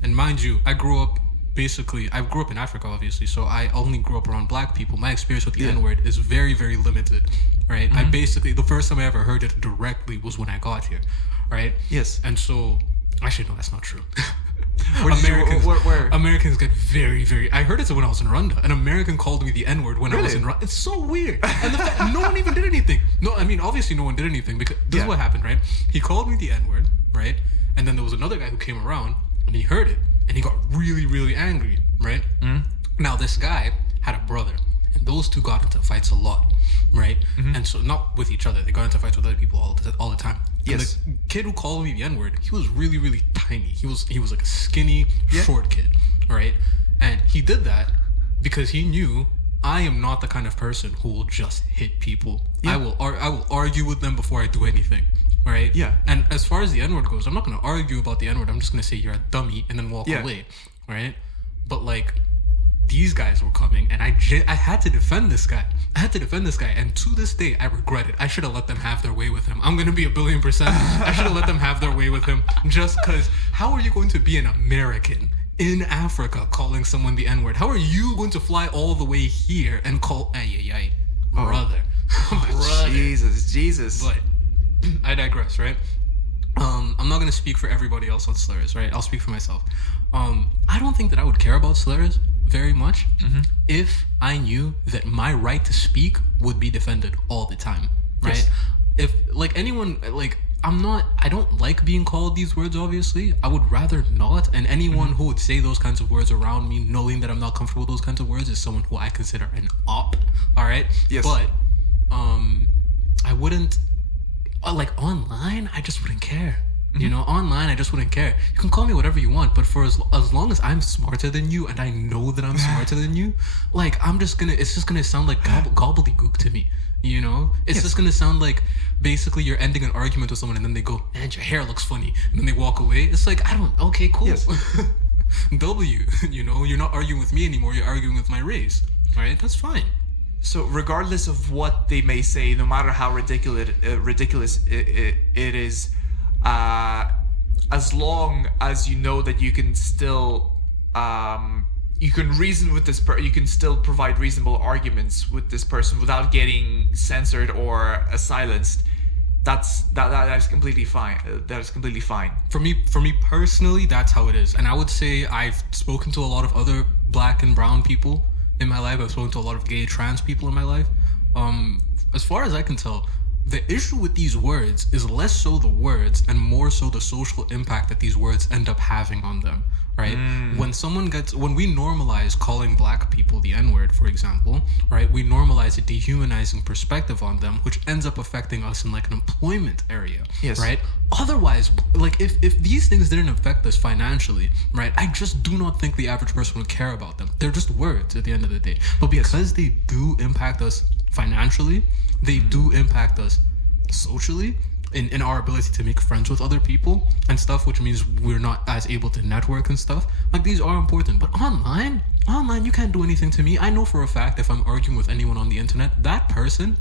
And mind you, I grew up in Africa, obviously, so I only grew up around black people. My experience with the N-word is very, very limited, right? I basically, the first time I ever heard it directly was when I got here, right? Yes. And so, actually, no, that's not true. Where? Americans get very, very... I heard it when I was in Rwanda. An American called me the N-word when I was in Rwanda. It's so weird. And the fact no one even did anything. No, I mean, obviously no one did anything, because this is what happened, right? He called me the N-word, right? And then there was another guy who came around, and he heard it, and he got really, really angry, right? Now, this guy had a brother, and those two got into fights a lot, right? And so, not with each other, they got into fights with other people all the time. Yes. And the kid who called me the N-word, he was really, really tiny. He was like a skinny, short kid, right? And he did that because he knew I am not the kind of person who will just hit people. I will argue with them before I do anything, right? Yeah. And as far as the N-word goes, I'm not going to argue about the N-word. I'm just going to say you're a dummy and then walk away, right? But like, these guys were coming, and I had to defend this guy. And to this day, I regret it. I should have let them have their way with him. I'm going to be 1,000,000,000%. I should have let them have their way with him, just because how are you going to be an American in Africa calling someone the N-word? How are you going to fly all the way here and call, brother? Brother. Jesus. But I digress, right? I'm not going to speak for everybody else on slurs, right? I'll speak for myself. I don't think that I would care about slurs very much if I knew that my right to speak would be defended all the time, right? Yes. If like anyone, like I don't like being called these words, obviously. I would rather not, and anyone who would say those kinds of words around me, knowing that I'm not comfortable with those kinds of words, is someone who I consider an op, all right? Yes. But I wouldn't, like online, I just wouldn't care. You know, online, I just wouldn't care. You can call me whatever you want, but for as long as I'm smarter than you and I know that I'm smarter than you, like, it's just gonna sound like gobbledygook to me, you know? It's just gonna sound like basically you're ending an argument with someone and then they go, man, your hair looks funny. And then they walk away. It's like, okay, cool. Yes. W, you know, you're not arguing with me anymore, you're arguing with my race, right? That's fine. So regardless of what they may say, no matter how ridiculous it is, as long as you know that you can still you can reason with this you can still provide reasonable arguments with this person without getting censored or silenced, that is completely fine. That is completely fine. For me personally, that's how it is. And I would say I've spoken to a lot of other black and brown people in my life. I've spoken to a lot of gay, trans people in my life. As far as I can tell, the issue with these words is less so the words and more so the social impact that these words end up having on them, right? When we normalize calling black people the N-word, for example, right, we normalize a dehumanizing perspective on them, which ends up affecting us in like an employment area, right? Otherwise, like if these things didn't affect us financially, right, I just do not think the average person would care about them. They're just words at the end of the day. But because they do impact us financially, they do impact us socially in our ability to make friends with other people and stuff, which means we're not as able to network and stuff. Like, these are important. But online, you can't do anything to me. I know for a fact if I'm arguing with anyone on the internet, that person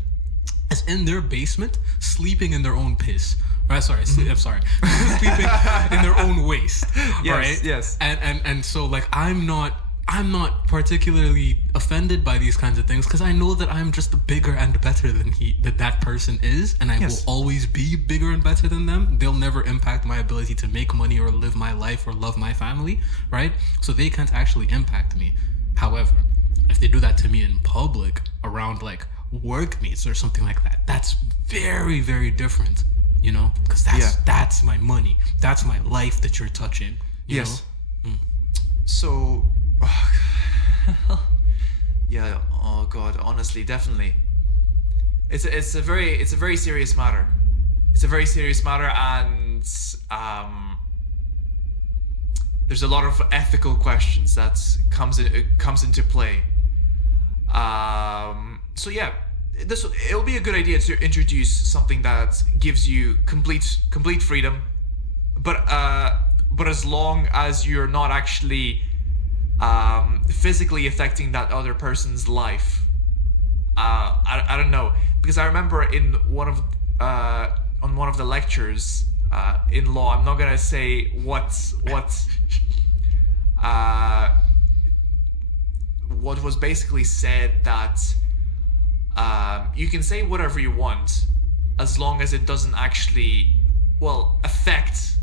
is in their basement sleeping in their own piss. I'm sorry. Sleeping in their own waste. Right? Yes. And so like I'm not particularly offended by these kinds of things because I know that I'm just bigger and better than that person is, and I will always be bigger and better than them. They'll never impact my ability to make money or live my life or love my family, right? So they can't actually impact me. However, if they do that to me in public around like workmates or something like that, that's very, very different, you know? Because that's my money. That's my life that you're touching. You know? So... yeah. Oh God. Honestly, definitely. It's a very serious matter. It's a very serious matter, and there's a lot of ethical questions that comes into play. So yeah, it'll be a good idea to introduce something that gives you complete freedom, but as long as you're not actually physically affecting that other person's life. I don't know, because I remember in on one of the lectures in law, I'm not gonna say what was basically said, that you can say whatever you want as long as it doesn't actually affect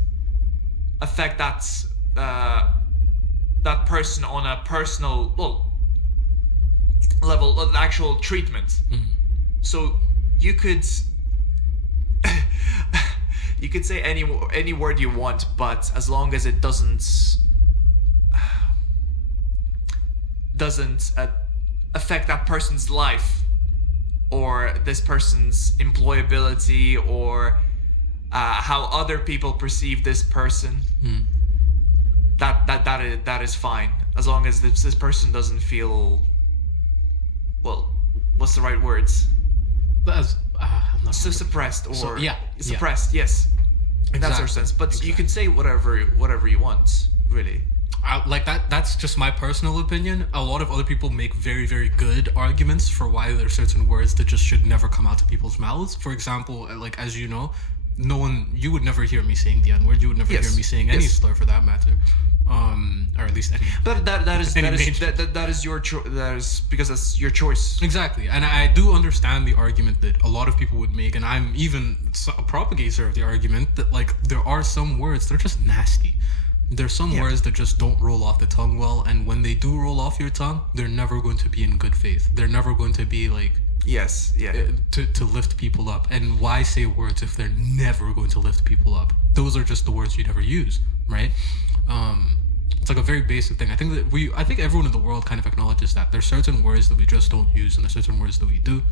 that person on a personal level of actual treatment. So you could say any word you want, but as long as it doesn't affect that person's life or this person's employability or how other people perceive this person, that is fine, as long as this person doesn't feel, what's the right words? I'm not so suppressed or suppressed. Yes, in that sort of Exactly. sense. But you can say whatever you want, really. Like that's just my personal opinion. A lot of other people make very, very good arguments for why there are certain words that just should never come out of people's mouths. For example, like, as you know, you would never hear me saying the N-word. You would never hear me saying any slur for that matter. Or at least any. But that is your choice. That is because that's your choice. Exactly, and I do understand the argument that a lot of people would make, and I'm even a propagator of the argument that like there are some words that are just nasty. There's some words that just don't roll off the tongue well, and when they do roll off your tongue, they're never going to be in good faith. They're never going to be like to lift people up. And why say words if they're never going to lift people up? Those are just the words you never use, right? It's like a very basic thing. I think everyone in the world kind of acknowledges that there's certain words that we just don't use, and there's certain words that we do,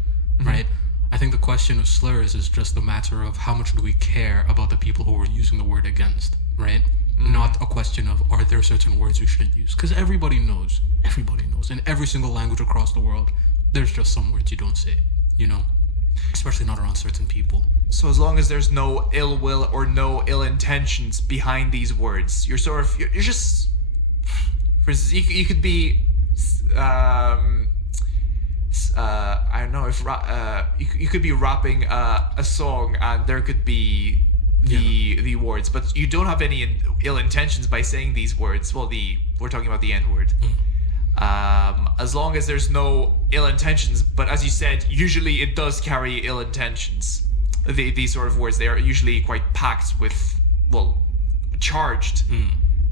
right? I think the question of slurs is just a matter of how much do we care about the people who we're using the word against, right? Not a question of are there certain words we shouldn't use, because everybody knows in every single language across the world there's just some words you don't say, you know, especially not around certain people. So as long as there's no ill will or no ill intentions behind these words, you're just, for instance, you could be I don't know if you could be rapping a song and there could be the words, but you don't have any ill intentions by saying these words. Well, we're talking about the N-word. as long as there's no ill intentions. But as you said, usually it does carry ill intentions. These sort of words, they are usually quite packed with, well, charged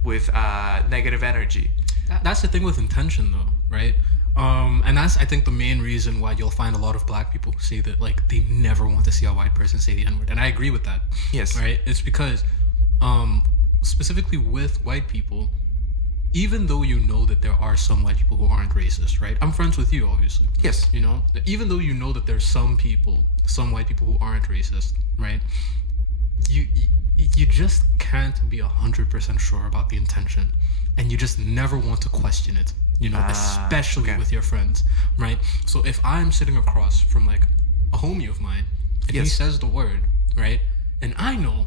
with negative energy. That's the thing with intention, though, right? And that's, I think, the main reason why you'll find a lot of black people say that, like, they never want to see a white person say the N-word. And I agree with that. Yes. Right? It's because, specifically with white people, even though you know that there are some white people who aren't racist, right? I'm friends with you, obviously. Yes. You know? Even though you know that there's some white people who aren't racist, right? You just can't be 100% sure about the intention. And you just never want to question it. You know, especially with your friends, right? So if I'm sitting across from, like, a homie of mine, and he says the word, right? And I know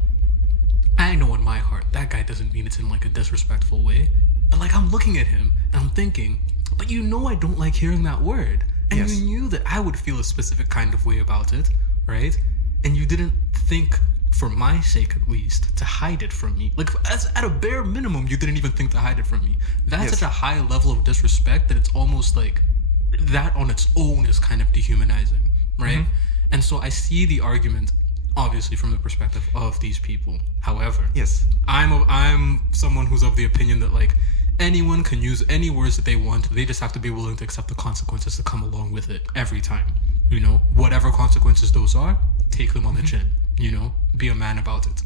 in my heart, that guy doesn't mean it in, like, a disrespectful way. But, like, I'm looking at him, and I'm thinking, but you know I don't like hearing that word. And you knew that I would feel a specific kind of way about it, right? And you didn't think, for my sake at least, to hide it from me. Like, at a bare minimum, you didn't even think to hide it from me. That's such a high level of disrespect that it's almost like that on its own is kind of dehumanizing, right? And so I see the argument, obviously, from the perspective of these people. However, I'm someone who's of the opinion that, like, anyone can use any words that they want. They just have to be willing to accept the consequences that come along with it every time. You know, whatever consequences those are, take them on the chin. You know, be a man about it.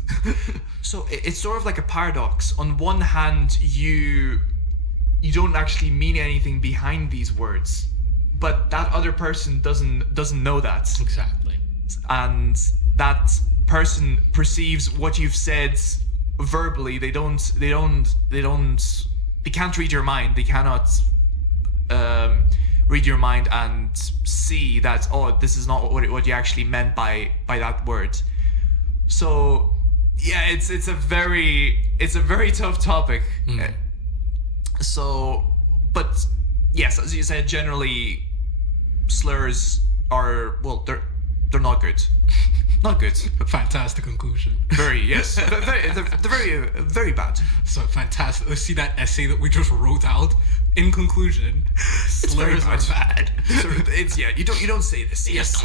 So it's sort of like a paradox. On one hand, you don't actually mean anything behind these words, but that other person doesn't know that. Exactly. And that person perceives what you've said verbally. They can't read your mind. They cannot read your mind and see that, oh, this is not what you actually meant by that word. So yeah, it's a very tough topic. So, but yes, as you said, generally slurs are, well, they're not good. Not good. Fantastic conclusion. Very, yes. They're very bad. So fantastic. Let's see that essay that we just wrote out. In conclusion, slurs are bad. So it's you don't say this. Yes.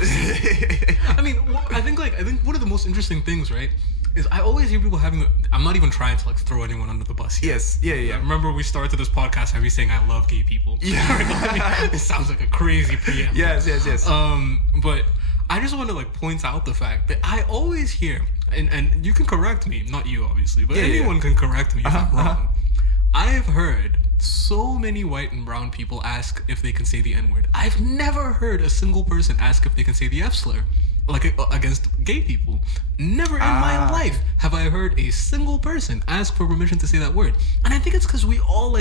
I mean, I think one of the most interesting things, right, is I always hear people having. I'm not even trying to, like, throw anyone under the bus here. Yes. Yeah. I remember we started this podcast and we saying I love gay people. Yeah. I mean, it sounds like a crazy preamble. Yes. But I just want to, like, point out the fact that I always hear, and you can correct me, not you obviously, but anyone can correct me if I'm wrong. I've heard so many white and brown people ask if they can say the N-word. I've never heard a single person ask if they can say the F-slur, like, against gay people. Never in my life have I heard a single person ask for permission to say that word. And I think it's because we all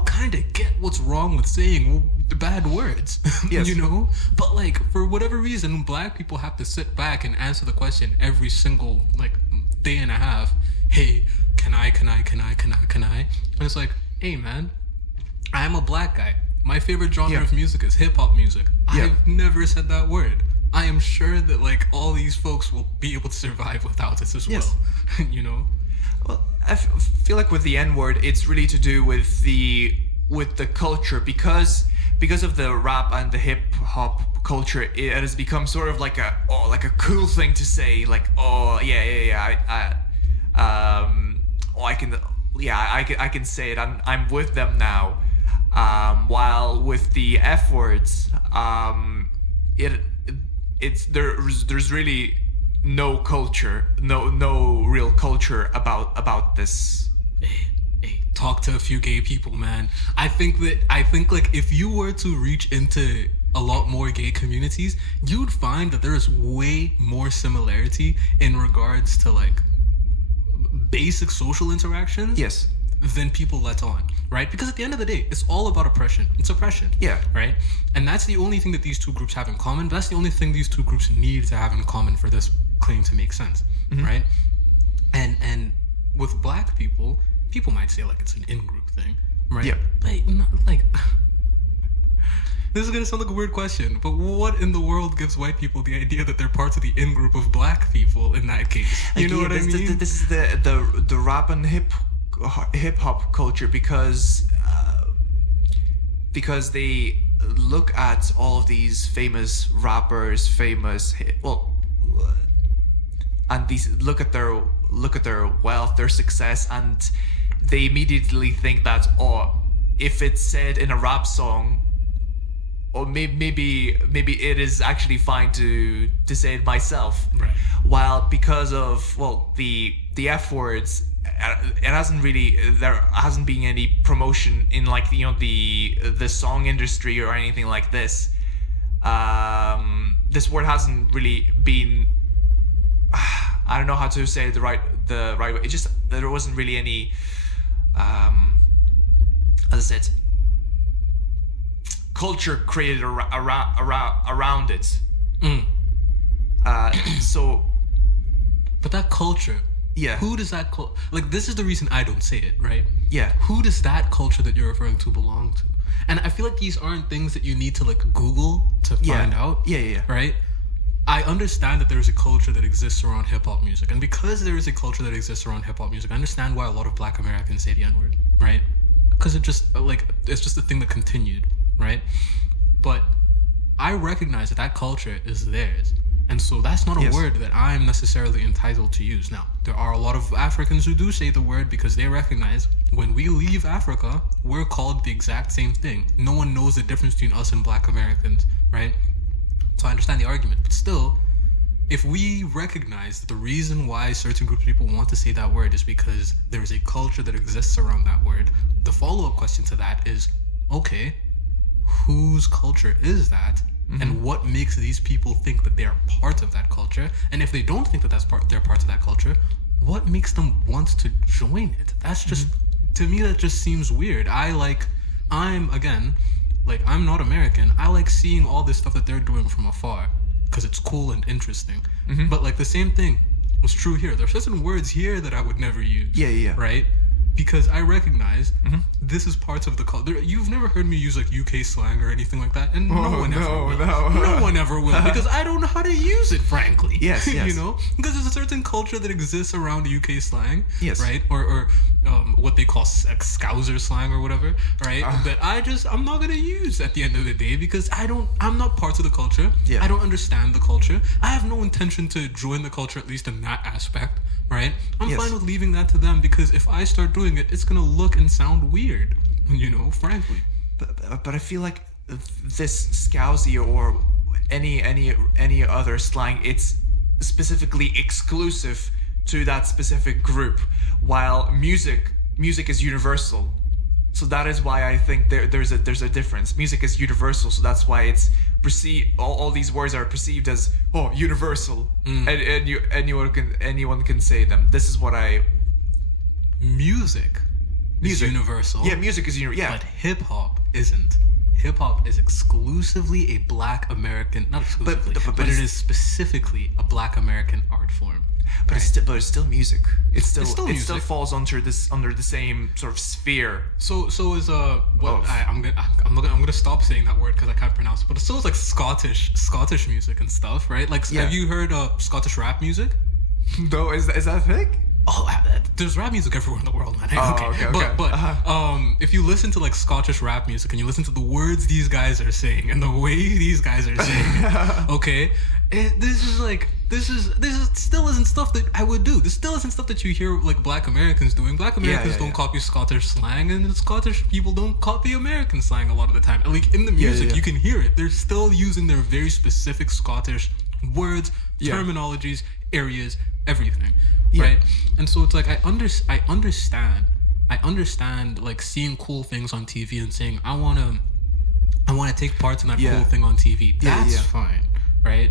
kind of get what's wrong with saying bad words, you know? But, like, for whatever reason, black people have to sit back and answer the question every single, like, day and a half. Hey, can I? And it's like, hey, man, I'm a black guy. My favorite genre of music is hip-hop music. I've never said that word. I am sure that, like, all these folks will be able to survive without it as well, you know? Well, I feel like with the N-word, it's really to do with the culture, because of the rap and the hip-hop culture, it has become sort of like a cool thing to say, like, I can say it. I'm with them now. While with the F words, there's really no culture, no real culture about this. Hey, talk to a few gay people, man. I think like if you were to reach into a lot more gay communities, you'd find that there is way more similarity in regards to, like, basic social interactions than people let on, right? Because at the end of the day, it's all about oppression. It's oppression. Yeah. Right? And that's the only thing that these two groups have in common. That's the only thing these two groups need to have in common for this claim to make sense, right? And with black people might say, like, it's an in-group thing, right? Yeah. Like, this is going to sound like a weird question, but what in the world gives white people the idea that they're part of the in-group of black people in that case? You know what I mean? This is the rap and hip hop culture, because because they look at all of these famous rappers, and these look at their wealth, their success, and they immediately think that, if it's said in a rap song, or maybe it is actually fine to say it myself. Right. While because of the F words, there hasn't been any promotion in the song industry or anything like this. This word hasn't really been. I don't know how to say it the right way. It just there wasn't really any. As I said, culture created around it. So. But that culture. Yeah. Who does that this is the reason I don't say it, right? Yeah. Who does that culture that you're referring to belong to? And I feel like these aren't things that you need to Google to find out. Yeah. Right? I understand that there's a culture that exists around hip hop music. And because there is a culture that exists around hip hop music, I understand why a lot of Black Americans say the N-word, right? Because it just it's just a thing that continued, right? But I recognize that culture is theirs. And so that's not a word that I'm necessarily entitled to use. Now, there are a lot of Africans who do say the word because they recognize when we leave Africa, we're called the exact same thing. No one knows the difference between us and Black Americans, right? So I understand the argument. But still, if we recognize that the reason why certain groups of people want to say that word is because there is a culture that exists around that word, the follow-up question to that is, okay, whose culture is that? And what makes these people think that they are part of that culture? And if they don't think that they're part of that culture, what makes them want to join it? That's just, to me, that just seems weird. I'm not American. I like seeing all this stuff that they're doing from afar because it's cool and interesting. But the same thing was true here. There's certain words here that I would never use. Yeah. Right? Because I recognize this is parts of the culture. You've never heard me use UK slang or anything like that, and no one ever will. No one ever will, because I don't know how to use it, frankly. Yes. You know, because there's a certain culture that exists around UK slang, yes, right, or what they call Scouser slang or whatever, right? That I'm not gonna use at the end of the day because I'm not part of the culture. Yeah. I don't understand the culture. I have no intention to join the culture, at least in that aspect. Right? I'm fine with leaving that to them because if I start doing it, it's gonna look and sound weird, frankly. But I feel like this Scousy or any other slang, it's specifically exclusive to that specific group, while music is universal. So that is why I think there's a difference. Music is universal, so that's why it's perceived. All these words are perceived as universal, and anyone can say them. This is what Music is universal. Yeah, music is universal. Yeah, but hip hop isn't. Hip hop is exclusively a Black American, not exclusively, but it is specifically a Black American art form. But it's still music. It still falls under the same sort of sphere. So is I'm gonna stop saying that word because I can't pronounce it. But so is Scottish music and stuff, right? Have you heard Scottish rap music? No, is that a thing? Oh, there's rap music everywhere in the world, man. Okay. But if you listen to Scottish rap music and you listen to the words these guys are saying and the way these guys are saying it, okay, this still isn't stuff that I would do. This still isn't stuff that you hear Black Americans doing. Black Americans don't copy Scottish slang, and Scottish people don't copy American slang a lot of the time. In the music, you can hear it. They're still using their very specific Scottish words, terminologies, areas, everything, right? And so it's I understand seeing cool things on TV and saying I want to take part in that cool thing on TV. That's fine, right?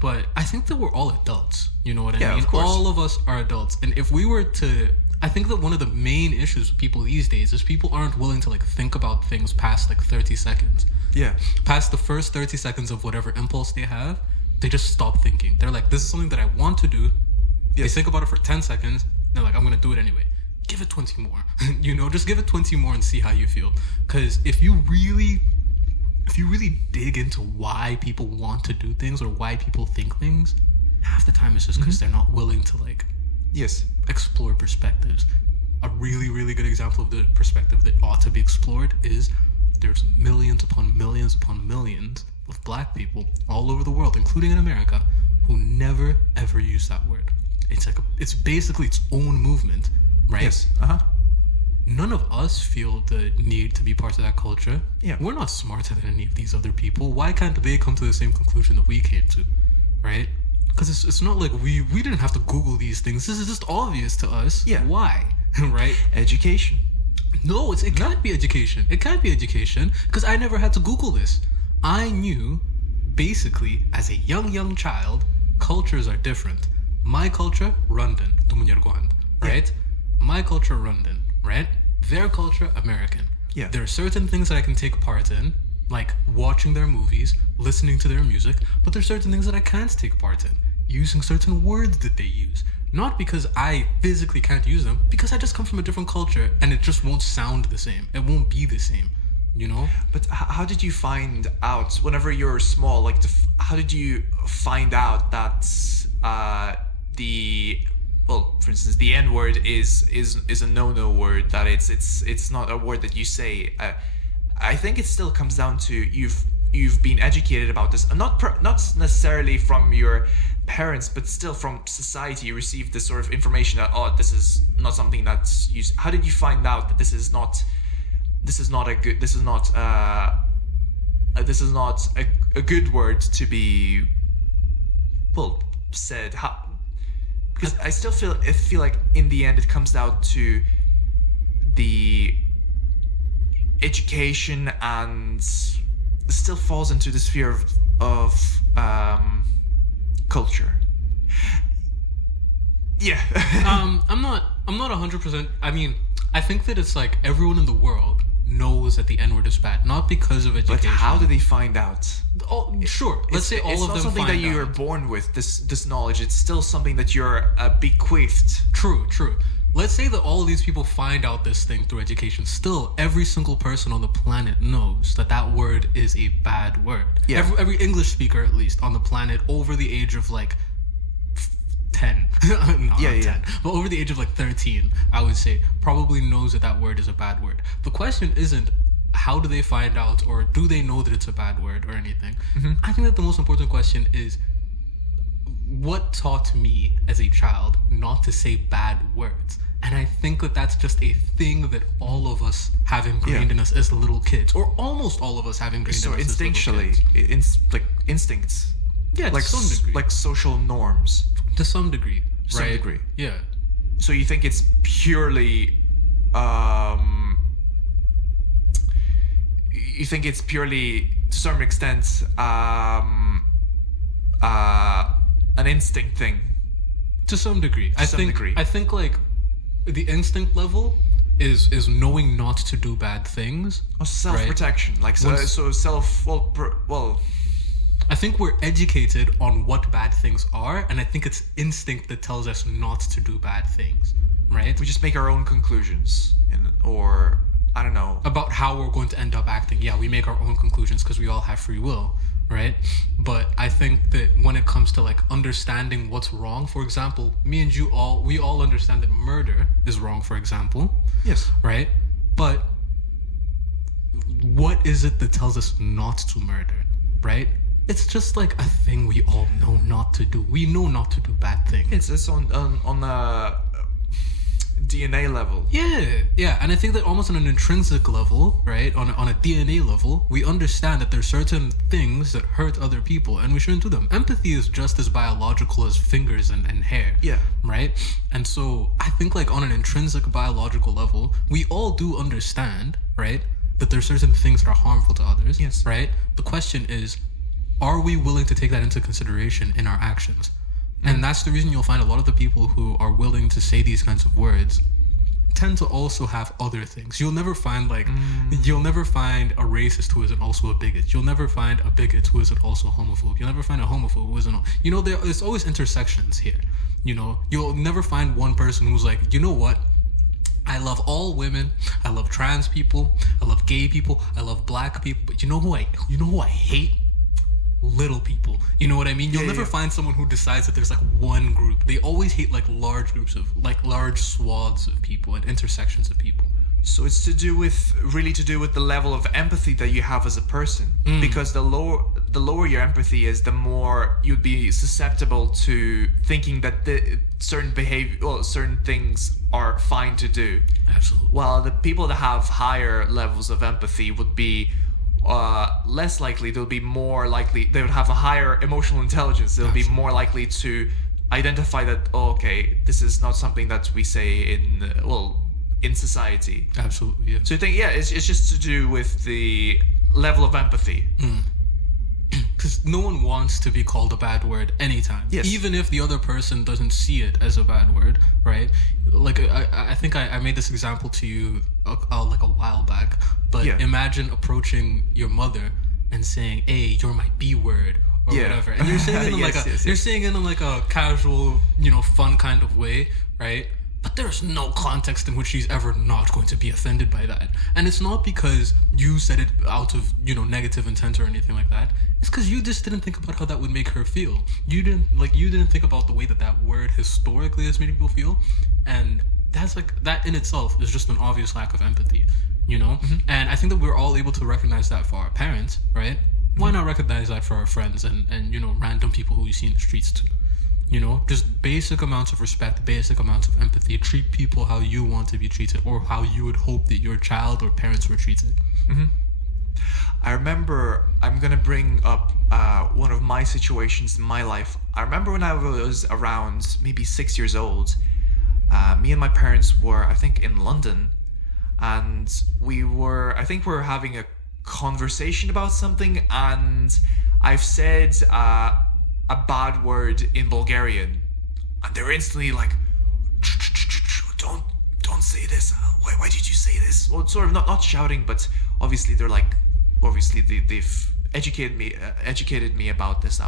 But I think that we're all adults. You know what I mean? Of course. All of us are adults, and if we were to, I think that one of the main issues with people these days is people aren't willing to think about things past 30 seconds. Yeah. Past the first 30 seconds of whatever impulse they have, they just stop thinking. They're like, this is something that I want to do. They think about it for 10 seconds. They're like, I'm going to do it anyway. Give it 20 more. Just give it 20 more and see how you feel. Because if you really dig into why people want to do things or why people think things, half the time it's just because they're not willing to explore perspectives. A really, really good example of the perspective that ought to be explored is there's millions upon millions upon millions of black people all over the world, including in America, who never ever use that word. It's basically its own movement, right? Yes. None of us feel the need to be part of that culture. Yeah. We're not smarter than any of these other people. Why can't they come to the same conclusion that we came to, right? Because it's not like we didn't have to Google these things. This is just obvious to us. Yeah. Why? Right? Education. No, it can't be education. It can't be education because I never had to Google this. I knew, basically, as a young child, cultures are different. My culture, Rwandan, right? My culture, Rwandan, right? Their culture, American. Yeah. There are certain things that I can take part in, like watching their movies, listening to their music, but there's certain things that I can't take part in, using certain words that they use. Not because I physically can't use them, because I just come from a different culture and it just won't sound the same. It won't be the same, you know? But how did you find out, whenever you're small, like, how did you find out that for instance, the N word is a no word, that it's not a word that you say? I think it still comes down to you've been educated about this, and not necessarily from your parents, but still from society. You received this sort of information that, oh, this is not something that's used. How did you find out that this is not a good word to be, well, said? How? Because I still feel like in the end it comes down to the education, and still falls into the sphere of culture. Yeah. I'm not 100%. I mean, I think that it's like everyone in the world knows that the N-word is bad, not because of education. But how do they find out? Oh, sure. Let's say all of them find out. It's not something that you are born with, this knowledge. It's still something that you're bequeathed. True. Let's say that all of these people find out this thing through education. Still, every single person on the planet knows that word is a bad word. Yeah. Every English speaker, at least, on the planet over the age of like 10. Not 10. But over the age of like 13, I would say, probably knows that word is a bad word. The question isn't how do they find out, or do they know that it's a bad word, or anything. Mm-hmm. I think that the most important question is, what taught me as a child not to say bad words? And I think that that's just a thing that all of us have ingrained in us as little kids, or almost all of us have ingrained in us as little kids. Like instincts. Yeah, like to some degree. Like social norms. To some degree. To some degree. Yeah. So you think it's purely... you think it's purely, to some extent, an instinct thing? To some degree. I think like the instinct level is knowing not to do bad things. Or self-protection. Right? I think we're educated on what bad things are, and I think it's instinct that tells us not to do bad things, right? We just make our own conclusions, or I don't know, about how we're going to end up acting. Yeah, we make our own conclusions because we all have free will, right? But I think that when it comes to like understanding what's wrong, for example, me and you we all understand that murder is wrong, for example. Yes. Right? But what is it that tells us not to murder, right? It's just like a thing we all know not to do. We know not to do bad things. It's on a DNA level. Yeah. And I think that almost on an intrinsic level, right, on a DNA level, we understand that there's certain things that hurt other people and we shouldn't do them. Empathy is just as biological as fingers and hair. Yeah. Right? And so I think like on an intrinsic biological level, we all do understand, right, that there's certain things that are harmful to others. Yes. Right? The question is, are we willing to take that into consideration in our actions? And that's the reason you'll find a lot of the people who are willing to say these kinds of words tend to also have other things. You'll never find a racist who isn't also a bigot. You'll never find a bigot who isn't also homophobe. You'll never find a homophobe who isn't, there's always intersections here. You'll never find one person who's like, you know what? I love all women. I love trans people. I love gay people. I love black people. But you know who I hate? Little people. You know what I mean? You'll never find someone who decides that there's like one group. They always hate like large groups of like large swaths of people and intersections of people, So it's really to do with the level of empathy that you have as a person. Because the lower your empathy is, the more you'd be susceptible to thinking that certain things are fine to do. Absolutely. While the people that have higher levels of empathy would be less likely. They'll be more likely. They would have a higher emotional intelligence. They'll be more likely to identify that, this is not something that we say in society. Absolutely, yeah. So I think, it's just to do with the level of empathy. Because no one wants to be called a bad word anytime. Yes. Even if the other person doesn't see it as a bad word, right? Like, I think I made this example to you like a while back, but imagine approaching your mother and saying, hey, you're my B word, or whatever. And you're saying it in you're saying it in like a casual, fun kind of way, right? But there's no context in which she's ever not going to be offended by that. And it's not because you said it out of, negative intent or anything like that. It's because you just didn't think about how that would make her feel. You didn't think about the way that word historically has made people feel. And that's that in itself is just an obvious lack of empathy, And I think that we're all able to recognize that for our parents, right? Why not recognize that for our friends and random people who we see in the streets too? Just basic amounts of respect, basic amounts of empathy. Treat people how you want to be treated, or how you would hope that your child or parents were treated. I remember, I'm going to bring up one of my situations in my life. I remember when I was around maybe 6 years old, me and my parents were, I think, in London, and we were having a conversation about something, and I've said a bad word in Bulgarian, and they're instantly like, don't say this. Why did you say this? Well, sort of not shouting, but obviously they've educated me about this.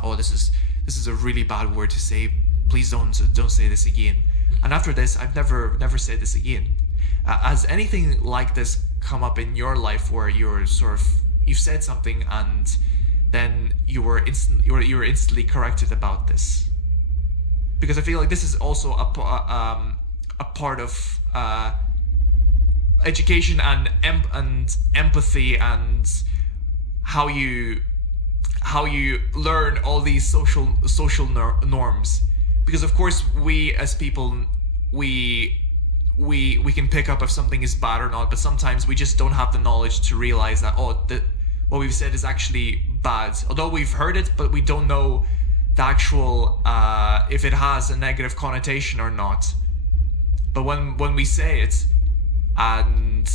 This is a really bad word to say. Please don't say this again. And after this, I've never said this again. Has anything like this come up in your life where you've said something and then you were instantly corrected about this? Because I feel like this is also a part of education and empathy, and how you learn all these social norms. Because of course we as people we can pick up if something is bad or not, but sometimes we just don't have the knowledge to realize that what we've said is actually bad. Although we've heard it, but we don't know the actual if it has a negative connotation or not. But when we say it and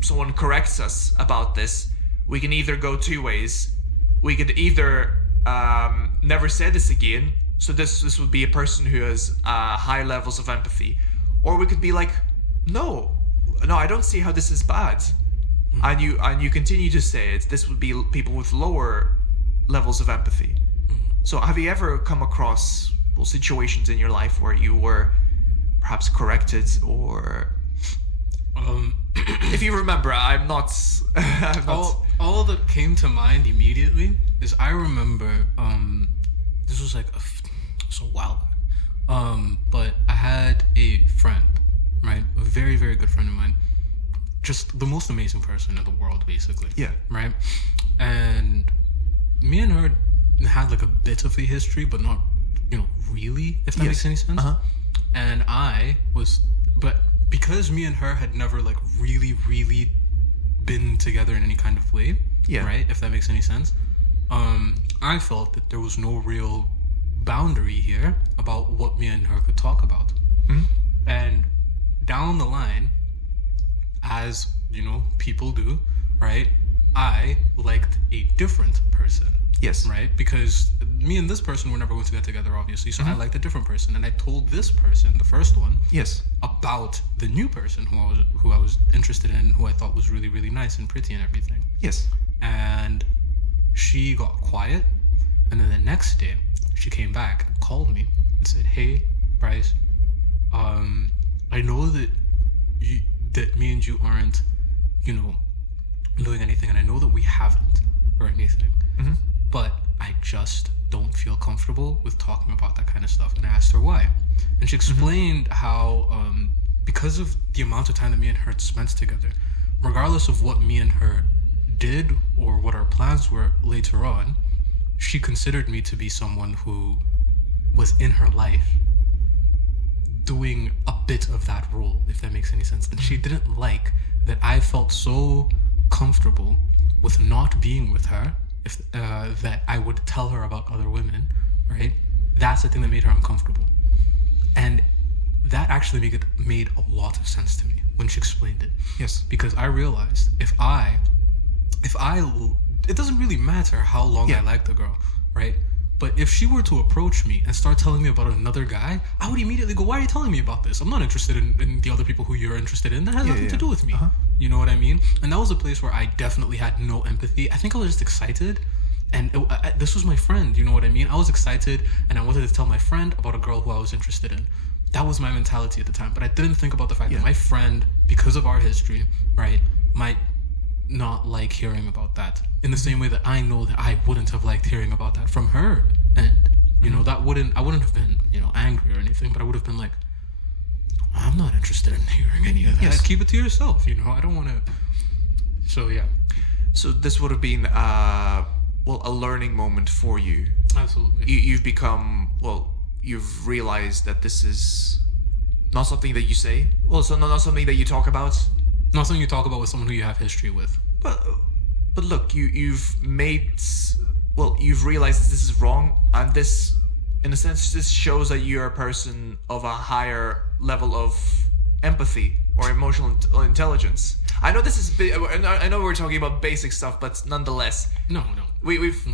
someone corrects us about this, we can either go two ways. We could either never say this again, so this would be a person who has high levels of empathy, or we could be like, no, I don't see how this is bad. And you continue to say it. This would be people with lower levels of empathy. So have you ever come across situations in your life where you were perhaps corrected, or if you remember? I'm not all that came to mind immediately is I remember this was like a while back, but I had a friend, right, a very, very good friend of mine, just the most amazing person in the world, basically. Yeah. Right? And me and her had like a bit of a history, but not, really, if that makes any sense. And but because me and her had never like really, really been together in any kind of way, right, if that makes any sense, I felt that there was no real boundary here about what me and her could talk about. And down the line, as people do, right, I liked a different person. Yes. Right? Because me and this person were never going to get together, obviously, so I liked a different person, and I told this person, the first one, about the new person who I was interested in, who I thought was really, really nice and pretty and everything. Yes. And she got quiet, and then the next day she came back and called me and said, hey, Bryce, I know that me and you aren't, doing anything, and I know that we haven't or anything, but I just don't feel comfortable with talking about that kind of stuff. And I asked her why, and she explained how because of the amount of time that me and her had spent together, regardless of what me and her did or what our plans were later on, she considered me to be someone who was in her life doing a bit of that role, if that makes any sense. And she didn't like that I felt so comfortable with not being with her, if that I would tell her about other women, right? That's the thing that made her uncomfortable. And that actually made a lot of sense to me when she explained it. Yes. Because I realized if I it doesn't really matter how long I like the girl, right? But if she were to approach me and start telling me about another guy, I would immediately go, why are you telling me about this? I'm not interested in the other people who you're interested in. That has nothing to do with me. You know what I mean? And that was a place where I definitely had no empathy. I think I was just excited. And this was my friend, you know what I mean? I was excited and I wanted to tell my friend about a girl who I was interested in. That was my mentality at the time. But I didn't think about the fact that my friend, because of our history, right, might not like hearing about that. In the same way that I know that I wouldn't have liked hearing about that from her end. You know, I wouldn't have been, angry or anything, but I would have been like, I'm not interested in hearing any of that. Yes. Keep it to yourself, I don't want to. So, yeah. So this would have been, a learning moment for you. Absolutely. You've become, you've realized that this is not something that you say. Well, so not something that you talk about. Not something you talk about with someone who you have history with. But look, you've realized that this is wrong, and this, in a sense, this shows that you're a person of a higher level of empathy or emotional intelligence. I know this is, I know we're talking about basic stuff, but nonetheless, no, we've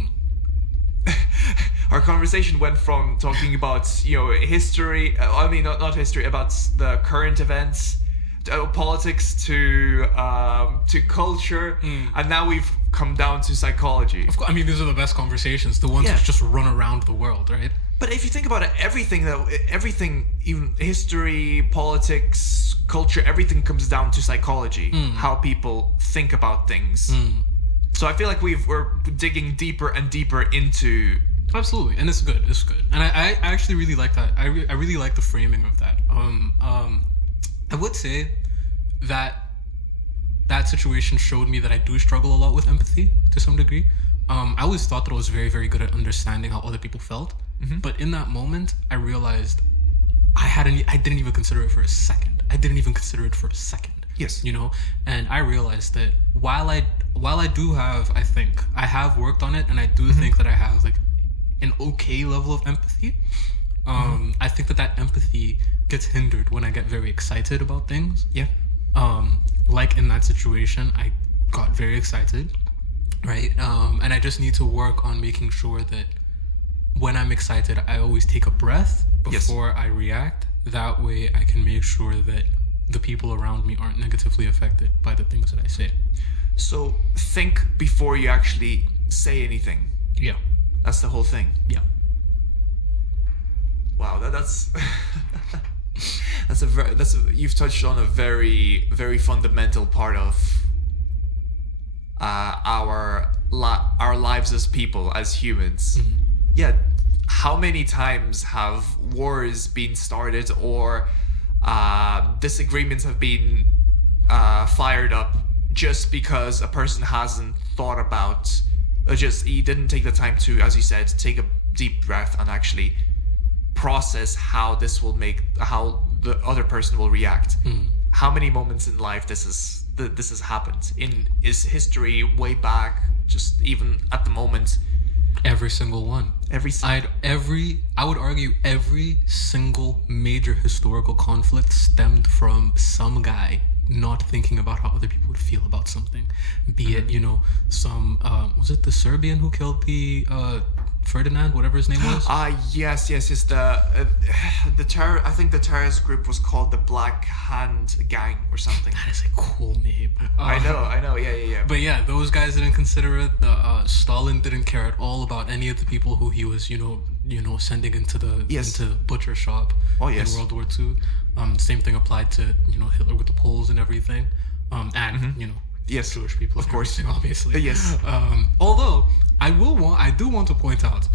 our conversation went from talking about history. Not history, about the current events. Politics to culture, and now we've come down to psychology. Of course, these are the best conversations, the ones that just run around the world, right? But if you think about it, everything, even history, politics, culture, everything comes down to psychology, how people think about things. So I feel like we're digging deeper and deeper into. Absolutely, and it's good. And I actually really like that. I really like the framing of that. I would say that situation showed me that I do struggle a lot with empathy to some degree. I always thought that I was very, very good at understanding how other people felt. But in that moment, I realized I didn't even consider it for a second. Yes. And I realized that while I do have, I have worked on it, and I do think that I have like an okay level of empathy. I think that empathy gets hindered when I get very excited about things. Yeah. Like in that situation, I got very excited, right? And I just need to work on making sure that when I'm excited, I always take a breath before I react. That way I can make sure that the people around me aren't negatively affected by the things that I say. So think before you actually say anything. Yeah. That's the whole thing. Yeah. Wow, that's you've touched on a very, very fundamental part of our lives as people, as humans. Yeah, how many times have wars been started or disagreements have been fired up just because a person hasn't thought about, he didn't take the time to, as you said, take a deep breath and actually process how how the other person will react. How many moments in life this has happened in history way back, just even at the moment? Every single one. I would argue every single major historical conflict stemmed from some guy not thinking about how other people would feel about something. Be it, some was it the Serbian who killed the Ferdinand, whatever his name was? Yes. The terror. I think the terrorist group was called the Black Hand Gang or something. That is a cool name. I know. Yeah. But yeah, those guys didn't consider it. Stalin didn't care at all about any of the people who he was, sending into the butcher shop in World War II. Same thing applied to Hitler with the Poles and everything. Yes, Jewish people, of course, obviously. Yes. Although I do want to point out,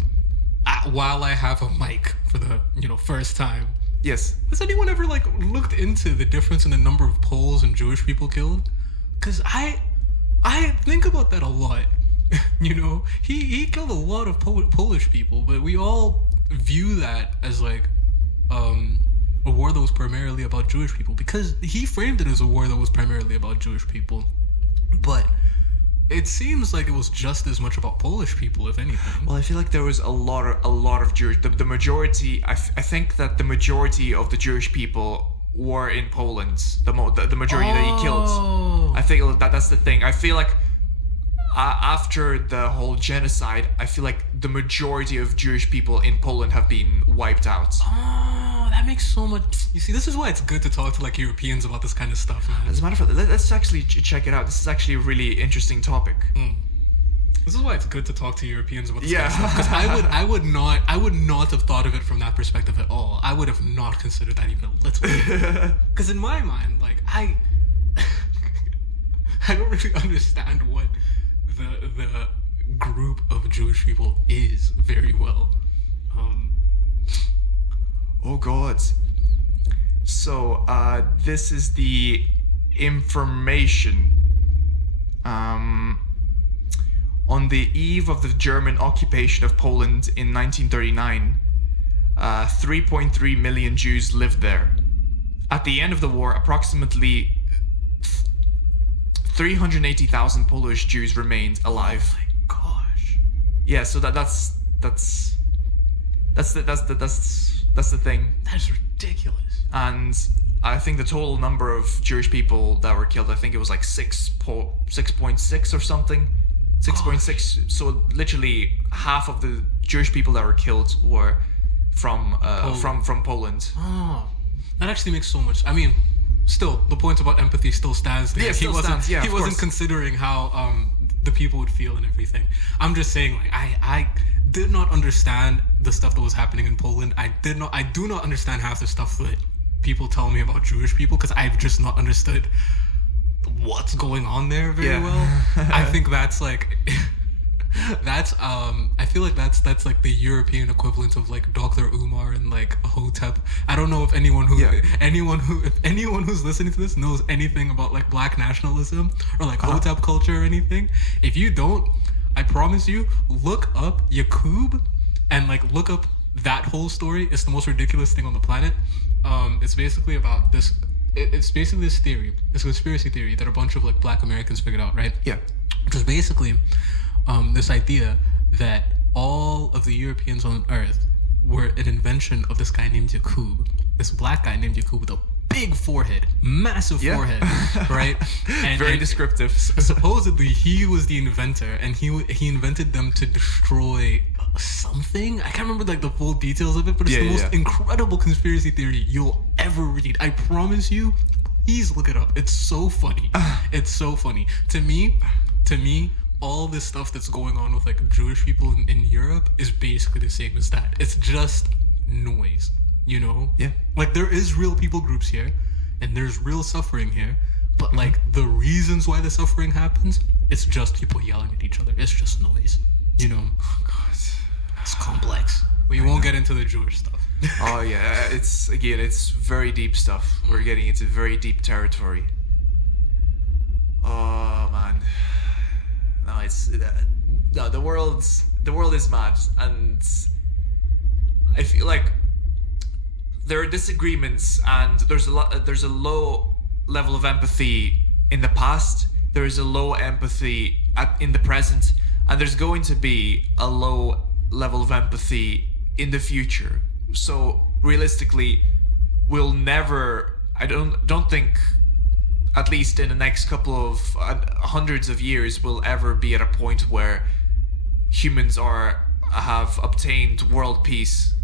while I have a mic for the first time, Yes. Has anyone ever like looked into the difference in the number of Poles and Jewish people killed? Because I think about that a lot. You know, he killed a lot of Polish people, but we all view that as like a war that was primarily about Jewish people, because he framed it as a war that was primarily about Jewish people. But it seems like it was just as much about Polish people, if anything. Well, I feel like there was a lot of Jewish. The majority. I think that the majority of the Jewish people were in Poland. The majority that he killed. I think that's the thing. I feel like after the whole genocide, I feel like the majority of Jewish people in Poland have been wiped out. Oh, that makes so much. You see, this is why it's good to talk to like Europeans about this kind of stuff, man. As a matter of fact, let's actually check it out. This is actually a really interesting topic. This is why it's good to talk to Europeans about this kind of stuff. Because I would not have thought of it from that perspective at all. I would have not considered that even a little bit. Because in my mind, like I don't really understand what the group of Jewish people is very well. Oh God. So this is the information. On the eve of the German occupation of Poland in 1939, 3.3 million Jews lived there. At the end of the war, approximately 380,000 Polish Jews remained alive. Oh my gosh. Yeah, so that's the thing. That's ridiculous. And I think the total number of Jewish people that were killed, I think it was like 6.6 or something. 6.6. So literally half of the Jewish people that were killed were from Poland. Oh, that actually makes so much. I mean, still, the point about empathy still stands there. Yeah, he wasn't considering how the people would feel and everything. I'm just saying, like, I did not understand the stuff that was happening in Poland. I do not understand half the stuff that people tell me about Jewish people, because I've just not understood what's going on there very well. I think that's like I feel like that's like the European equivalent of like Dr. Umar and like Hotep. I don't know if anyone who's listening to this knows anything about like black nationalism or like Hotep culture or anything. If you don't, I promise you, look up Yaqub and like look up that whole story. It's the most ridiculous thing on the planet. It's basically about this. It's basically this theory, this conspiracy theory that a bunch of like black Americans figured out, right? Yeah. Which is basically this idea that all of the Europeans on Earth were an invention of this guy named Yaqub, this black guy named Yaqub with a big forehead, massive forehead, right? And very descriptive. Supposedly he was the inventor, and he invented them to destroy something. I can't remember like the full details of it, but it's the most incredible conspiracy theory you'll ever read. I promise you. Please look it up. It's so funny. It's so funny. To me, all this stuff that's going on with like Jewish people in Europe is basically the same as that. It's just noise, you know? Yeah. Like there is real people groups here, and there's real suffering here, but like the reasons why the suffering happens, it's just people yelling at each other. It's just noise, you know? Oh God. It's complex. But you won't get into the Jewish stuff. Oh yeah, it's very deep stuff. We're getting into very deep territory. Oh man, no, the world is mad, and I feel like there are disagreements, and there's a low level of empathy in the past. There is a low empathy in the present, and there's going to be a low level of empathy in the future. So realistically, we'll never, I don't think, at least in the next couple of hundreds of years, we'll ever be at a point where humans have obtained world peace,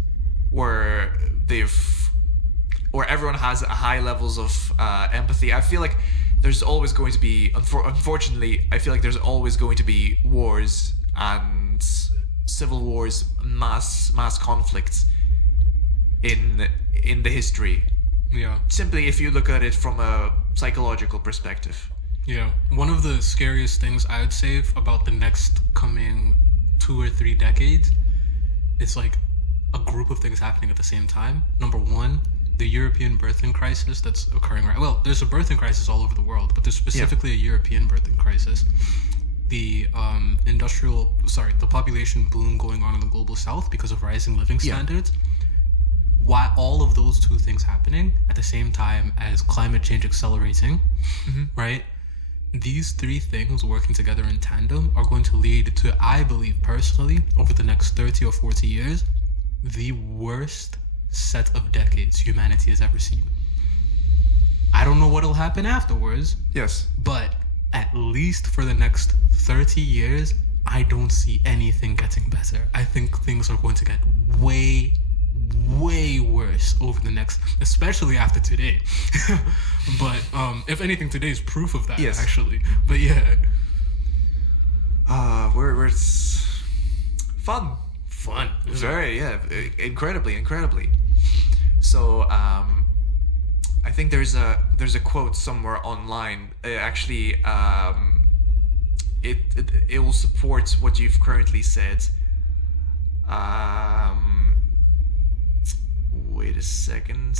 where everyone has high levels of empathy. I feel like there's always going to be, unfortunately, I feel like there's always going to be wars and civil wars, mass conflicts in the history. Yeah. Simply if you look at it from a psychological perspective. Yeah. One of the scariest things I would say about the next coming 2 or 3 decades is like a group of things happening at the same time. Number one, the European birthing crisis that's occurring right. Well, there's a birthing crisis all over the world, but there's specifically a European birthing crisis. The the population boom going on in the global south because of rising living standards. Why all of those two things happening at the same time as climate change accelerating, right? These three things working together in tandem are going to lead to, I believe personally, over the next 30 or 40 years, the worst set of decades humanity has ever seen. I don't know what'll happen afterwards. Yes. But at least for the next 30 years, I don't see anything getting better. I think things are going to get way worse over the next, especially after today. But if anything, today's proof of that, actually. But yeah. We're fun. Very, incredibly. So I think there's a quote somewhere online. It will support what you've currently said. Wait a second.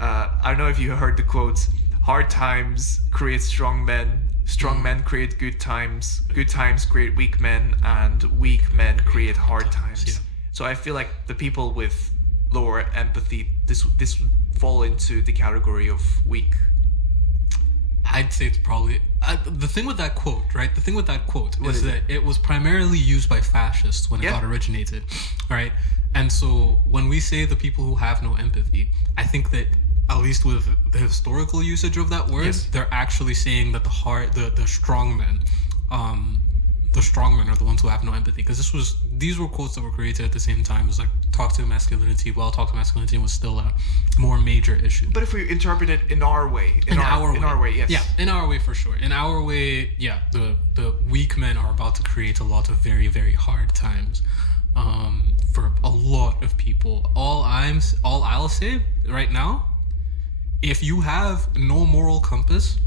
I don't know if you heard the quote: "Hard times create strong men. Strong men create good times. Good times create weak men, and weak men create hard times." Yeah. So I feel like the people with lower empathy, this would fall into the category of weak. I'd say it's probably the thing with that quote, right? The thing with that quote is that it was primarily used by fascists when it got originated, right? And so when we say the people who have no empathy, I think that at least with the historical usage of that word, they're actually saying that the strong men, the strong men are the ones who have no empathy, because these were quotes that were created at the same time as like toxic masculinity, while toxic masculinity was still a more major issue. But if we interpret it in our way, in our way, yes. Yeah, in our way for sure. In our way, yeah, the weak men are about to create a lot of very, very hard times for a lot of people. All I'll say right now, if you have no moral compass,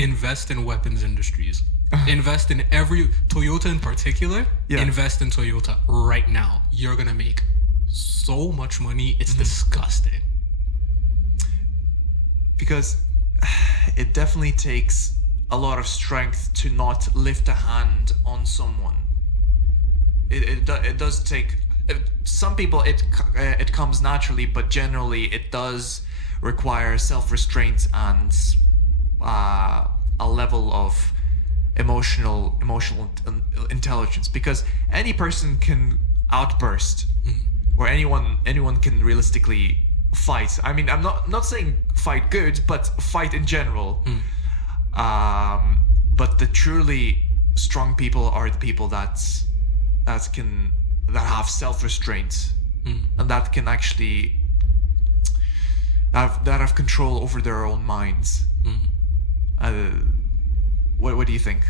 invest in weapons industries. Invest in every Toyota in particular. Invest in Toyota right now. You're gonna make so much money. It's disgusting. Because it definitely takes a lot of strength to not lift a hand on someone. It does take some people. It comes naturally, but generally it does require self-restraint and a level of emotional intelligence, because any person can outburst, or anyone can realistically fight. I mean, I'm not saying fight good, but fight in general. But the truly strong people are the people that have self-restraint, and that can actually have control over their own minds. What do you think?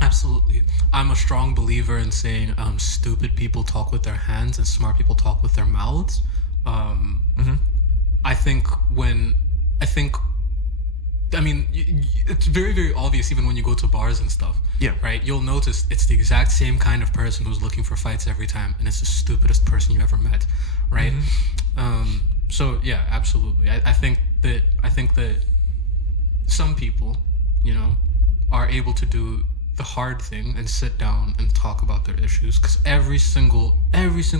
Absolutely. I'm a strong believer in saying stupid people talk with their hands and smart people talk with their mouths. I mean, it's very, very obvious even when you go to bars and stuff. Yeah. Right? You'll notice it's the exact same kind of person who's looking for fights every time, and it's the stupidest person you ever met. Right? So yeah, absolutely. I think that some people, are able to do the hard thing and sit down and talk about their issues, because every single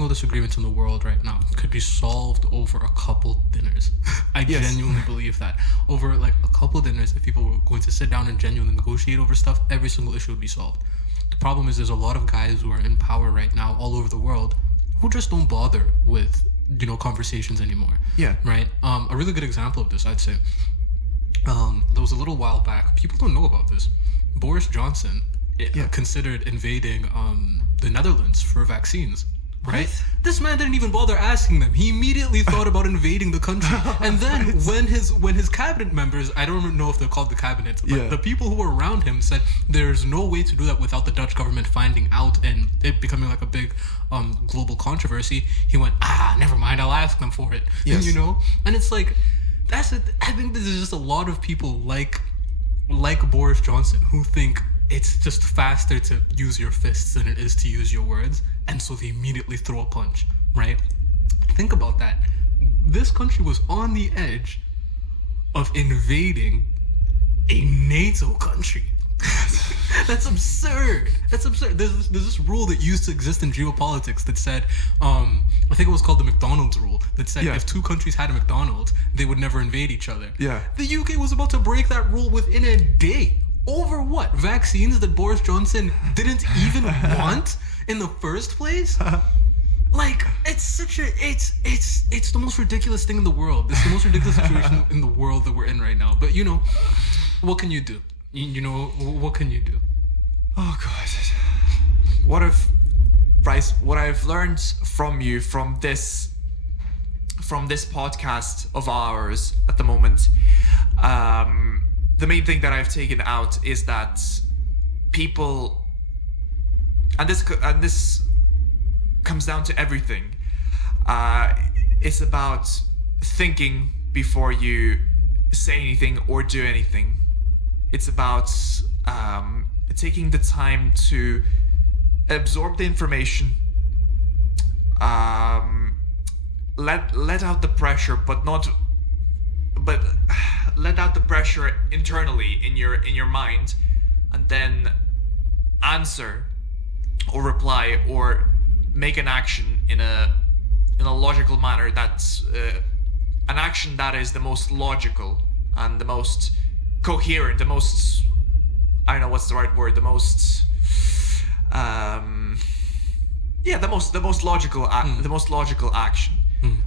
disagreement in the world right now could be solved over a couple dinners. I genuinely believe that over like a couple dinners, if people were going to sit down and genuinely negotiate over stuff, every single issue would be solved. The problem is there's a lot of guys who are in power right now all over the world who just don't bother with conversations anymore. Right. A really good example of this, I'd say, there was a little while back, people don't know about this, Boris Johnson considered invading the Netherlands for vaccines. Right? What? This man didn't even bother asking them. He immediately thought about invading the country. And then when his cabinet members, I don't know if they're called the cabinet, but the people who were around him said there's no way to do that without the Dutch government finding out and it becoming like a big global controversy, he went, never mind, I'll ask them for it. Yes. And it's like, I think there's just a lot of people like Boris Johnson who think it's just faster to use your fists than it is to use your words, and so they immediately throw a punch, right? Think about that. This country was on the edge of invading a NATO country. That's absurd. That's absurd. There's this rule that used to exist in geopolitics that said, I think it was called the McDonald's rule, that said if two countries had a McDonald's, they would never invade each other. Yeah. The UK was about to break that rule within a day. Over what? Vaccines that Boris Johnson didn't even want in the first place? Like, it's such a, it's the most ridiculous thing in the world. It's the most ridiculous situation in the world that we're in right now. But, you know, what can you do? You know, what can you do? Oh, God. What if, Bryce, what I've learned from you, from this podcast of ours at the moment, the main thing that I've taken out is that people, and this comes down to everything. It's about thinking before you say anything or do anything. It's about taking the time to absorb the information, let out the pressure, but let out the pressure internally in your mind, and then answer or reply or make an action in a logical manner. That's an action that is the most logical and the most coherent, the most, I don't know what's the right word, the most the most logical the most logical action,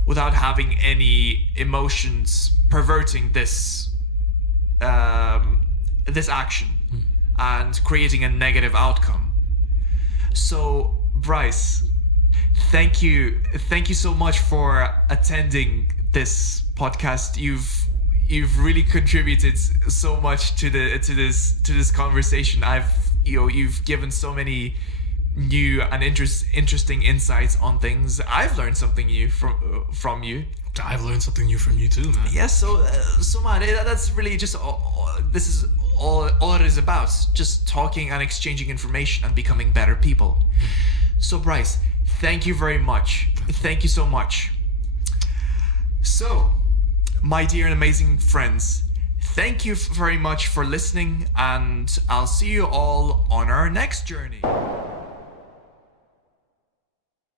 without having any emotions perverting this action and creating a negative outcome. So, Bryce, thank you so much for attending this podcast. You've really contributed so much to this conversation. You've given so many new and interesting insights on things. I've learned something new from you. I've learned something new from you too, man. Yeah, so man, that's really just this is all it is about. Just talking and exchanging information and becoming better people. So, Bryce, thank you very much. Thank you so much. So, my dear and amazing friends, thank you very much for listening, and I'll see you all on our next journey.